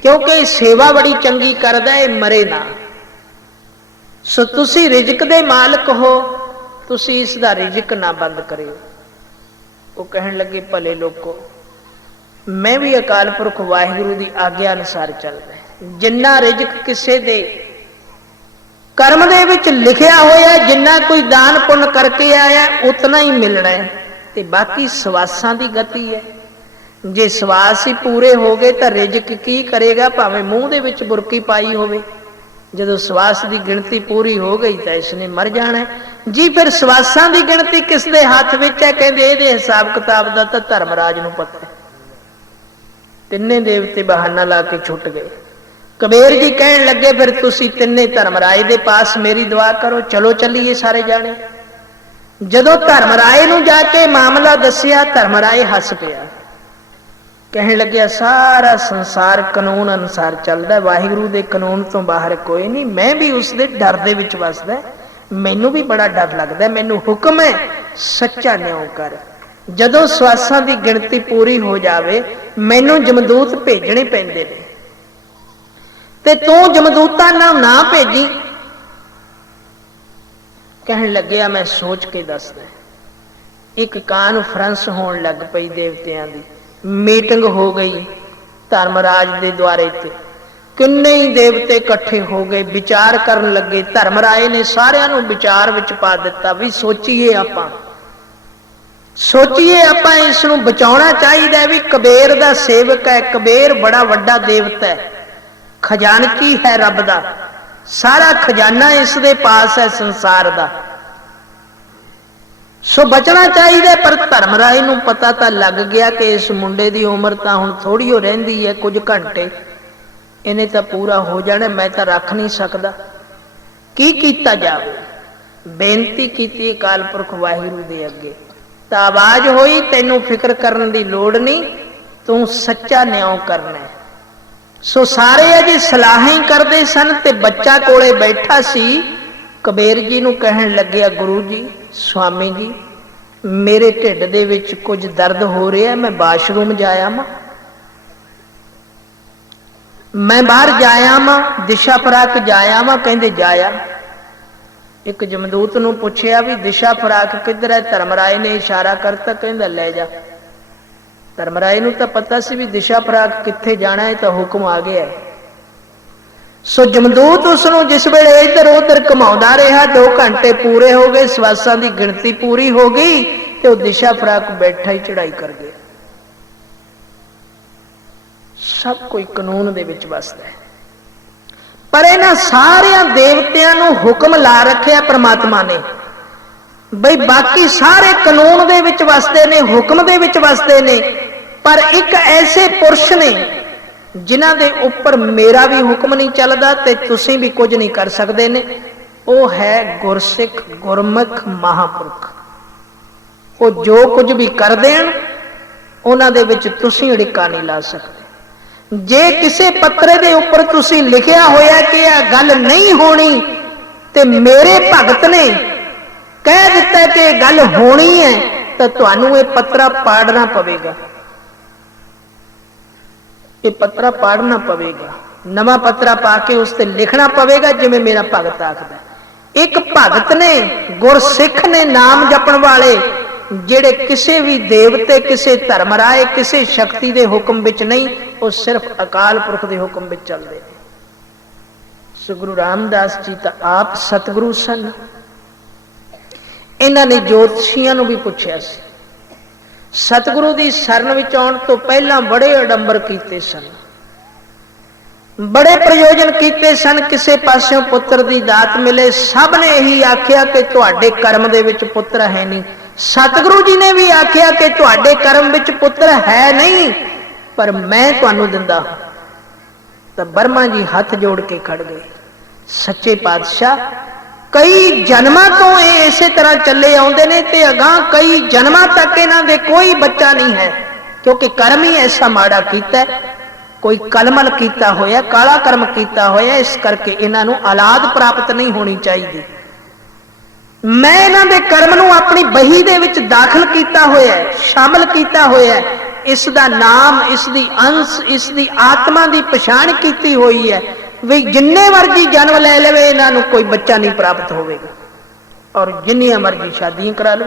क्योंकि सेवा बड़ी चंगी करदा है, मरे ना। सो तुसी रिजक दे मालक हो, तुसी इसदा रिजक ना बंद करियो। वो कहन लगे भले लोगो, मैं भी अकाल पुरख वाहिगुरू की आग्या अनुसार चलदा, जिन्ना रिजक किसे दे कर्म दे विच लिखिया होया, जिन्ना कोई दान पुण्य करके आया उतना ही मिलना है, ते बाकी सवासां दी गति है। जे सवास ही पूरे हो गए तो रिजक की करेगा, भावें मूँह दे विच बुरकी पाई होवे। जदों सवास की गिणती पूरी हो गई तो इसने मर जाना है जी। फिर सवासां की गिणती किस दे हाथ विच है? कहंदे इहदे हिसाब किताब दा तां धर्मराज नूं पता है। तिन्ने देवते बहाना ला के छुट गए। कबीर जी कहन लगे फिर तुसी तिन्ने धर्मराज दे पास मेरी दुआ करो, चलो चलीए सारे जाने। जदों धर्मराज नूं जाके मामला दसिया, धर्मराज हस पिया, कहन लगे सारा संसार कानून अनुसार चलदा, वाहिगुरू दे कानून तो बाहर कोई नहीं। मैं भी उसदे डर दे विच वसदा, मैनू भी बड़ा डर लगदा, मैनू हुक्म है सच्चा न्याय कर। जदों सवासां दी गिणती पूरी हो जावे मैनू जमदूत भेजने पैंदे ने, ते तू जमदूतां ना भेजी। कहन लग्या मैं सोच के दसदा। एक कानफ्रेंस होण लग पई, देवतियां दी मीटिंग हो गई धर्मराज दे द्वारे ते। किन्ने ही देवते इकट्ठे हो गए, विचार करन लगे। धर्मराज ने सारियां नूं विचार विच पा दिता भी सोचीए आपां, सोचीए आपां इस नूं बचाउणा चाहीदा है। भी कबीर दा सेवक है, कबीर बड़ा वड्डा देवता है, खजानची है रब दा, सारा खजाना इस दे पास है संसार दा, सो बचना चाहिए। पर धर्मराज नूं पता तां लग गया कि इस मुंडे दी उम्र तां हुण थोड़ी हो रहिंदी है, कुछ घंटे इन्हें तां पूरा हो जाना, मैं तां रख नहीं सकदा, की कीता जावे। बेनती कीती अकाल पुरख वाहिगुरू दे अगे, तां आवाज होई तैनूं फिक्र करन दी लोड़ नहीं, तूं सच्चा न्याय करना है। सो सारे अजे सलाह ही करते सन ते बच्चा कोले बैठा सी। कबीर जी नूं कहन लग्या गुरु जी, स्वामी जी, मेरे ढिड दे विच कुछ दर्द हो रहा है, मैं बाथरूम जाया मां, मैं बाहर जाया मां, दिशा फराक जाया मां। कहंदे जाया। एक जमदूत नूं पुछया भी दिशा फराक किधर है, धर्मराज ने इशारा करता, कहंदा ले जा। धर्मराज नूं तां पता सी भी दिशा फराक कित्थे जाना है, तो हुक्म आ गया है। सो जमदूत उसनूं जिस वेले इधर उधर घुमाउंदा रहा, 2 घंटे पूरे हो गए, सवासां दी गिणती पूरी हो गई, ते वह दिशा फराक बैठा ही चढ़ाई कर गया। सब कोई कानून दे विच वसदा है, पर इन्हां सारियां देवतियां नूं हुक्म ला रखिया परमात्मा ने बई बाकी सारे कानून दे विच वसदे ने, हुक्म दे विच वसदे ने, पर एक ऐसे पुरुष ने जिन्हां दे उपर मेरा भी हुक्म नहीं चलदा ते तुसीं भी कुछ नहीं कर सकदे ने। वो है गुरसिख गुरमुख महापुरख। वो जो कुछ भी कर देण उन्हां दे विच तुसीं अड़िका नहीं ला सकदे। जे किसी पत्रे दे उपर तुसीं लिखिया होया कि यह गल नहीं होनी ते मेरे भगत ने कह दिता कि गल होनी है, तो तुहानूं ये पत्रा पाड़ना पवेगा, ये पत्रा पाड़ना पवेगा, नवा पत्रा पाके उस ते लिखना पवेगा जिवें मेरा भगत आखदा। एक भगत ने, गुरसिख ने, नाम जपण वाले, जेड़े किसी भी देवते, किसी धर्मराय, किसी शक्ति के हुक्म विच नहीं, वो सिर्फ अकाल पुरख के हुक्म विच चलदे ने। सो गुरु रामदास जी तो आप सतगुरु सन। इन्हां ने ज्योतिषियां नूं भी पुछया सी, सतगुरु की शरण विच आउण तो पहला बड़े अडंबर कीते सन, बड़े प्रयोजन कीते सन, किसी पासों पुत्र की दात मिले, सब ने यही आख्या कि तुहाडे कर्म दे विच पुत्र है नहीं। सतगुरु जी ने भी आख्या कि तुहाडे कर्म विच पुत्र है नहीं, पर मैं तुहानूं दिंदा। तो ब्रह्मा जी हाथ जोड़ के खड़ गए, सच्चे पातशाह कई जन्मां तो ये इसे तरह चले आउंदे ने ते अगां कई जन्मां तक इन्हां दे कोई बच्चा नहीं है, क्योंकि कर्म ही ऐसा माड़ा कीता है, कोई कलमल कीता होया, काला कर्म कीता होया, इस करके इन्हां नूं औलाद प्राप्त नहीं होनी चाहिए। मैं इन्हां दे कर्म नूं अपनी बही दे विच दाखिल कीता होया है, शामिल कीता होया है, इसदा नाम, इसदी अंश, इसदी आत्मा की पछाण कीती हुई है भी जिन्ने मर्जी जन्म ले ले इन्हां नूं कोई बच्चा नहीं प्राप्त होगा, और जिन्नियां मर्जी शादियां करा लो।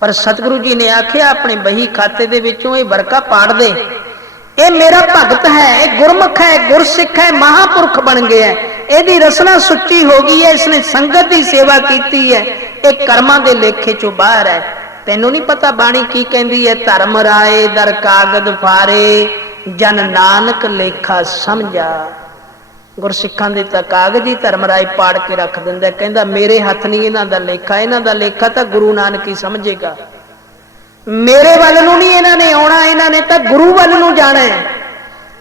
पर सतगुरु जी ने आख्या अपने बही खाते दे विचों ये बरका पाड़ दे, ये मेरा भगत है, ये गुरमुख है, गुरसिख है, महापुरख बन गया है, ਇਹਦੀ रसना सुच्ची हो गई है, इसने संगत की सेवा की है, एक कर्मां दे लेखे चों बाहर है। तैनूं नहीं पता बाणी की कहंदी है, धर्म राए दर कागद फारे जन नानक लेखा समझा। गुरसिखां दे तां कागज ही धर्म राय पाड़ के रख दिंदा, कहंदा मेरे हथ नहीं इन्हां दा लेखा, इन्हां दा लेखा तां गुरु नानक ही समझेगा, मेरे वल नूं नहीं इन्हां ने आउणा, इन्हां ने तां गुरु वल नूं जाना है।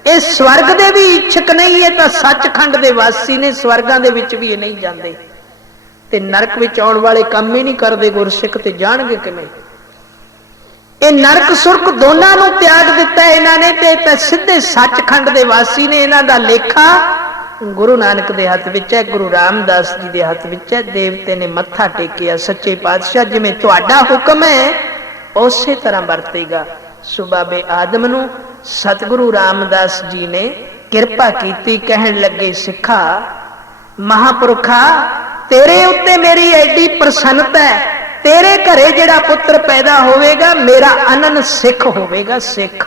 ਇਹ ਸਵਰਗ ਦੇ ਵੀ ਇੱਛਕ ਨਹੀਂ, ਇਹ ਤਾਂ ਸੱਚਖੰਡ ਦੇ ਵਾਸੀ ਨੇ, ਸਵਰਗਾਂ ਦੇ ਵਿੱਚ ਵੀ ਇਹ ਨਹੀਂ ਜਾਂਦੇ ਤੇ ਨਰਕ ਵਿੱਚ ਆਉਣ ਵਾਲੇ ਕੰਮ ਹੀ ਨਹੀਂ ਕਰਦੇ ਗੁਰਸਿੱਖ, ਤੇ ਜਾਣਗੇ ਕਿਵੇਂ? ਇਹ ਨਰਕ ਸੁਰਗ ਦੋਨਾਂ ਨੂੰ ਤਿਆਗ ਦਿੱਤਾ ਇਹਨਾਂ ਨੇ, ਤੇ ਤਾਂ ਸਿੱਧੇ ਸੱਚਖੰਡ ਦੇ ਵਾਸੀ ਨੇ। ਇਹਨਾਂ ਦਾ ਲੇਖਾ ਗੁਰੂ ਨਾਨਕ ਦੇ ਹੱਥ ਵਿੱਚ ਹੈ, ਗੁਰੂ ਰਾਮਦਾਸ ਜੀ ਦੇ ਹੱਥ ਵਿੱਚ ਹੈ। ਦੇਵਤੇ ਨੇ ਮੱਥਾ ਟੇਕਿਆ, ਸੱਚੇ ਪਾਤਸ਼ਾਹ ਜਿਵੇਂ ਤੁਹਾਡਾ ਹੁਕਮ ਹੈ ਉਸੇ ਤਰ੍ਹਾਂ ਵਰਤੇਗਾ। ਸੋ ਬਾਬੇ ਆਦਮ ਨੂੰ ਸਤਿਗੁਰੂ ਰਾਮਦਾਸ ਜੀ ਨੇ ਕਿਰਪਾ ਕੀਤੀ, ਕਹਿਣ ਲੱਗੇ ਸਿੱਖਾ ਮਹਾਂਪੁਰਖਾ ਤੇਰੇ ਉੱਤੇ ਮੇਰੀ ਐਡੀ ਪ੍ਰਸੰਨਤਾ ਹੈ, ਤੇਰੇ ਘਰੇ ਜਿਹੜਾ ਪੁੱਤਰ ਪੈਦਾ ਹੋਵੇਗਾ ਮੇਰਾ ਅਨੰਨ ਸਿੱਖ ਹੋਵੇਗਾ। ਸਿੱਖ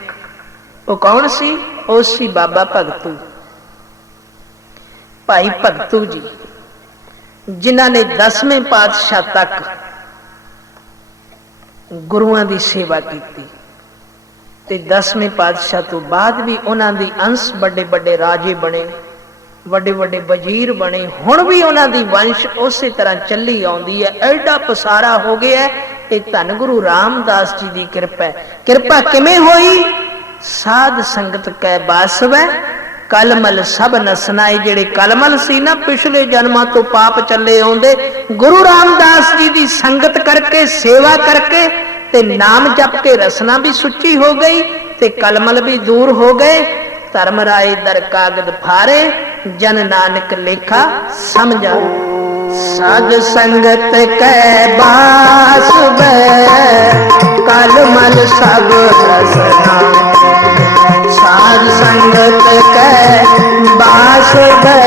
ਉਹ ਕੌਣ ਸੀ? ਉਹ ਸੀ ਬਾਬਾ ਭਗਤੂ, ਭਾਈ ਭਗਤੂ ਜੀ, ਜਿਨ੍ਹਾਂ ਨੇ 10ਵੇਂ ਪਾਤਸ਼ਾਹ ਤੱਕ ਗੁਰੂਆਂ ਦੀ ਸੇਵਾ ਕੀਤੀ ਤੇ 10ਵੇਂ ਪਾਤਸ਼ਾਹ ਤੋਂ ਬਾਅਦ ਵੀ ਉਹਨਾਂ ਦੀ ਅੰਸ਼ ਵੱਡੇ ਵੱਡੇ ਰਾਜੇ ਬਣੇ, ਵੱਡੇ ਵੱਡੇ ਵਜ਼ੀਰ ਬਣੇ। ਹੁਣ ਵੀ ਉਹਨਾਂ ਦੀ ਵੰਸ਼ ਉਸੇ ਤਰ੍ਹਾਂ ਚੱਲੀ ਆਉਂਦੀ ਹੈ, ਐਡਾ ਪਸਾਰਾ ਹੋ ਗਿਆ ਹੈ। ਇਹ ਧੰਨ ਗੁਰੂ ਰਾਮਦਾਸ ਜੀ ਦੀ ਕਿਰਪਾ ਹੈ। ਕਿਰਪਾ ਕਿਵੇਂ ਹੋਈ? ਸਾਧ ਸੰਗਤ ਕੈ ਬਾਸਵੈ ਕਲਮਲ ਸਭ ਨਸਨਾ। ਇਹ ਜਿਹੜੇ ਕਲਮਲ ਸੀ ਨਾ, ਪਿਛਲੇ ਜਨਮਾਂ ਤੋਂ ਪਾਪ ਚੱਲੇ ਆਉਂਦੇ, ਗੁਰੂ ਰਾਮਦਾਸ ਜੀ ਦੀ ਸੰਗਤ ਕਰਕੇ, ਸੇਵਾ ਕਰਕੇ ਤੇ ਨਾਮ ਜਪ ਕੇ ਰਸਨਾ ਵੀ ਸੁੱਚੀ ਹੋ ਗਈ ਤੇ ਕਲਮਲ ਵੀ ਦੂਰ ਹੋ ਗਏ। ਧਰਮ ਰਾਏ ਦਰ ਕਾਗਦ ਫਾਰੇ, ਜਨ ਨਾਨਕ ਲੇਖਾ ਸਮਝਾ। ਸਾਧ ਸੰਗਤ ਕੈ ਬਾਸਵੈ ਕਲਮਲ ਸਭ ਰਸਨਾ। ਸਾਧ ਸੰਗਤ ਕੈ ਬਾਸਵੈ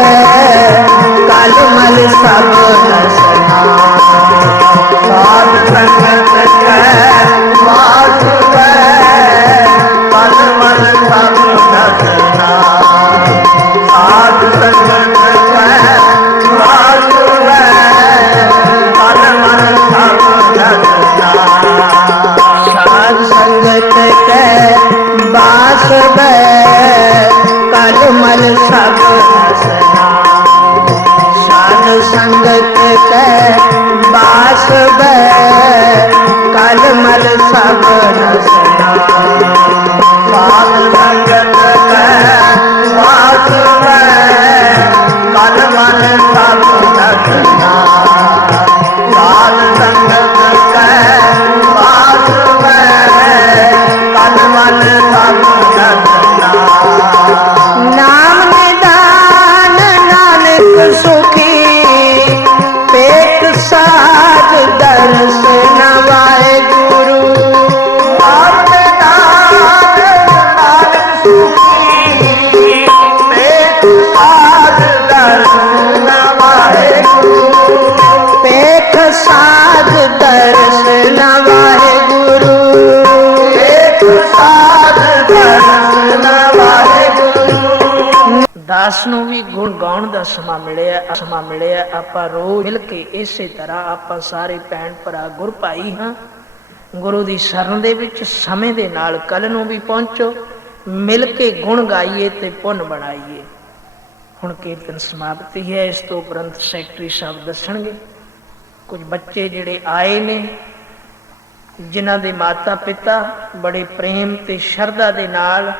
ਕਲਮਲ ਸਭ ਰਸਨਾ। ਸਾਧ ਸੰਗਤ ਕੈ ਬਾਸਵੈ ਕਲਮਲ ਸਭ ਰਸਨਾ। ਸਾਧ ਸੰਗਤ ਕੈ ਬਾਸਵੈ ਕਲਮਲ ਸਭ ਰਸਨਾ। ਸਾਧ ਸੰਗਤ ਕੈ ਬਾਸਵੈ ਕਲਮਲ ਸਭ ਰਸਨਾ। ਸਾਧ ਸੰਗਤ ਕੈ ਬਾਸਵੈ ਕਲਮਲ ਸਭ ਰਸਨਾ। ਸਾਧ ਸੰਗਤ ਕੈ ਬਾਸਵੈ ਕਲਮਲ ਸਭ ਰਸਨਾ। ਸਾਧ ਸੰਗਤ ਕੈ ਬਾਸਵੈ ਕਲਮਲ ਸਭ ਰਸਨਾ। ਨਾਮ ਨਿਦਾਨ ਨਾਨਕ ਸੁਖੀ, ਪੇਟ ਸਾਧ ਦਰਸ ਨਵਾਏ ਗੁਰੂ। ਨਾਮ ਨਿਦਾਨ ਨਾਨਕ ਸੁਖੀ, ਪੇਟ ਸਾਧ ਦਰਸ ਨਵਾਏ ਗੁਰੂ। ਪੇਟ ਸਾਧ ਦਰਸ ਨਵਾਏ ਗੁਰੂ। ਪੇਟ ਸਾਧ ਦਰਸ ਨਵਾਏ ਗੁਰੂ। ਦਾਸ ਨੂੰ ਵੀ ਗੁਣ ਗਾਉਣ ਦਾ ਸਮਾਂ ਮਿਲਿਆ। ਆਪਾਂ ਰੋਜ਼ ਮਿਲ ਕੇ ਇਸੇ ਤਰ੍ਹਾਂ ਆਪਾਂ ਸਾਰੇ ਭੈਣ ਭਰਾ ਗੁਰ ਭਾਈ ਹਾਂ, ਗੁਰੂ ਦੀ ਸ਼ਰਨ ਦੇ ਵਿੱਚ ਸਮੇਂ ਦੇ ਨਾਲ ਕੱਲ ਨੂੰ ਵੀ ਪਹੁੰਚੋ, ਮਿਲ ਕੇ ਗੁਣ ਗਾਈਏ ਤੇ ਪੁੰਨ ਬਣਾਈਏ। ਹੁਣ ਕੀਰਤਨ ਸਮਾਪਤੀ ਹੈ, ਇਸ ਤੋਂ ਉਪਰੰਤ ਸੈਕਟਰੀ ਸਾਹਿਬ ਦੱਸਣਗੇ। ਕੁਝ ਬੱਚੇ ਜਿਹੜੇ ਆਏ ਨੇ, ਜਿਨ੍ਹਾਂ ਦੇ ਮਾਤਾ ਪਿਤਾ ਬੜੇ ਪ੍ਰੇਮ ਤੇ ਸ਼ਰਧਾ ਦੇ ਨਾਲ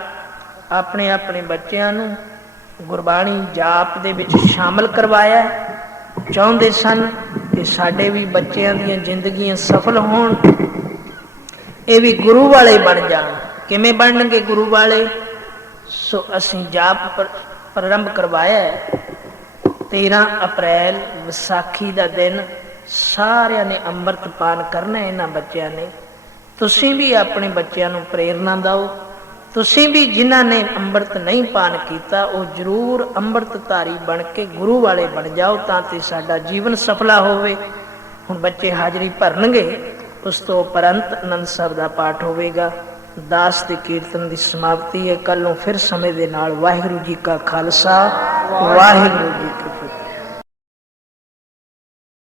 ਆਪਣੇ ਆਪਣੇ ਬੱਚਿਆਂ ਨੂੰ ਗੁਰਬਾਣੀ ਜਾਪ ਦੇ ਵਿੱਚ ਸ਼ਾਮਲ ਕਰਵਾਇਆ, ਚਾਹੁੰਦੇ ਸਨ ਕਿ ਸਾਡੇ ਵੀ ਬੱਚਿਆਂ ਦੀਆਂ ਜ਼ਿੰਦਗੀਆਂ ਸਫਲ ਹੋਣ, ਇਹ ਵੀ ਗੁਰੂ ਵਾਲੇ ਬਣ ਜਾਣ। ਕਿਵੇਂ ਬਣਨਗੇ ਗੁਰੂ ਵਾਲੇ? ਸੋ ਅਸੀਂ ਜਾਪ ਪ੍ਰਾਰੰਭ ਕਰਵਾਇਆ ਹੈ। 13 ਅਪ੍ਰੈਲ ਵਿਸਾਖੀ ਦਾ ਦਿਨ ਸਾਰਿਆਂ ਨੇ ਅੰਮ੍ਰਿਤ ਪਾਨ ਕਰਨਾ। ਇਹਨਾਂ ਬੱਚਿਆਂ ਨੇ, ਤੁਸੀਂ ਵੀ ਆਪਣੇ ਬੱਚਿਆਂ ਨੂੰ ਪ੍ਰੇਰਨਾ ਦਿਓ। ਤੁਸੀਂ ਵੀ ਜਿਨ੍ਹਾਂ ਨੇ ਅੰਮ੍ਰਿਤ ਨਹੀਂ ਪਾਨ ਕੀਤਾ, ਉਹ ਜ਼ਰੂਰ ਅੰਮ੍ਰਿਤਧਾਰੀ ਬਣ ਕੇ ਗੁਰੂ ਵਾਲੇ ਬਣ ਜਾਓ, ਤਾਂ ਤੇ ਸਾਡਾ ਜੀਵਨ ਸਫਲਾ ਹੋਵੇ। ਹੁਣ ਬੱਚੇ ਹਾਜ਼ਰੀ ਭਰਨਗੇ, ਉਸ ਤੋਂ ਉਪਰੰਤ ਆਨੰਦ ਸਾਹਿਬ ਦਾ ਪਾਠ ਹੋਵੇਗਾ। ਦਾਸ ਦੇ ਕੀਰਤਨ ਦੀ ਸਮਾਪਤੀ ਹੈ। ਕੱਲ ਨੂੰ ਫਿਰ ਸਮੇਂ ਦੇ ਨਾਲ। ਵਾਹਿਗੁਰੂ ਜੀ ਕਾ ਖਾਲਸਾ, ਵਾਹਿਗੁਰੂ ਜੀ ਕੀ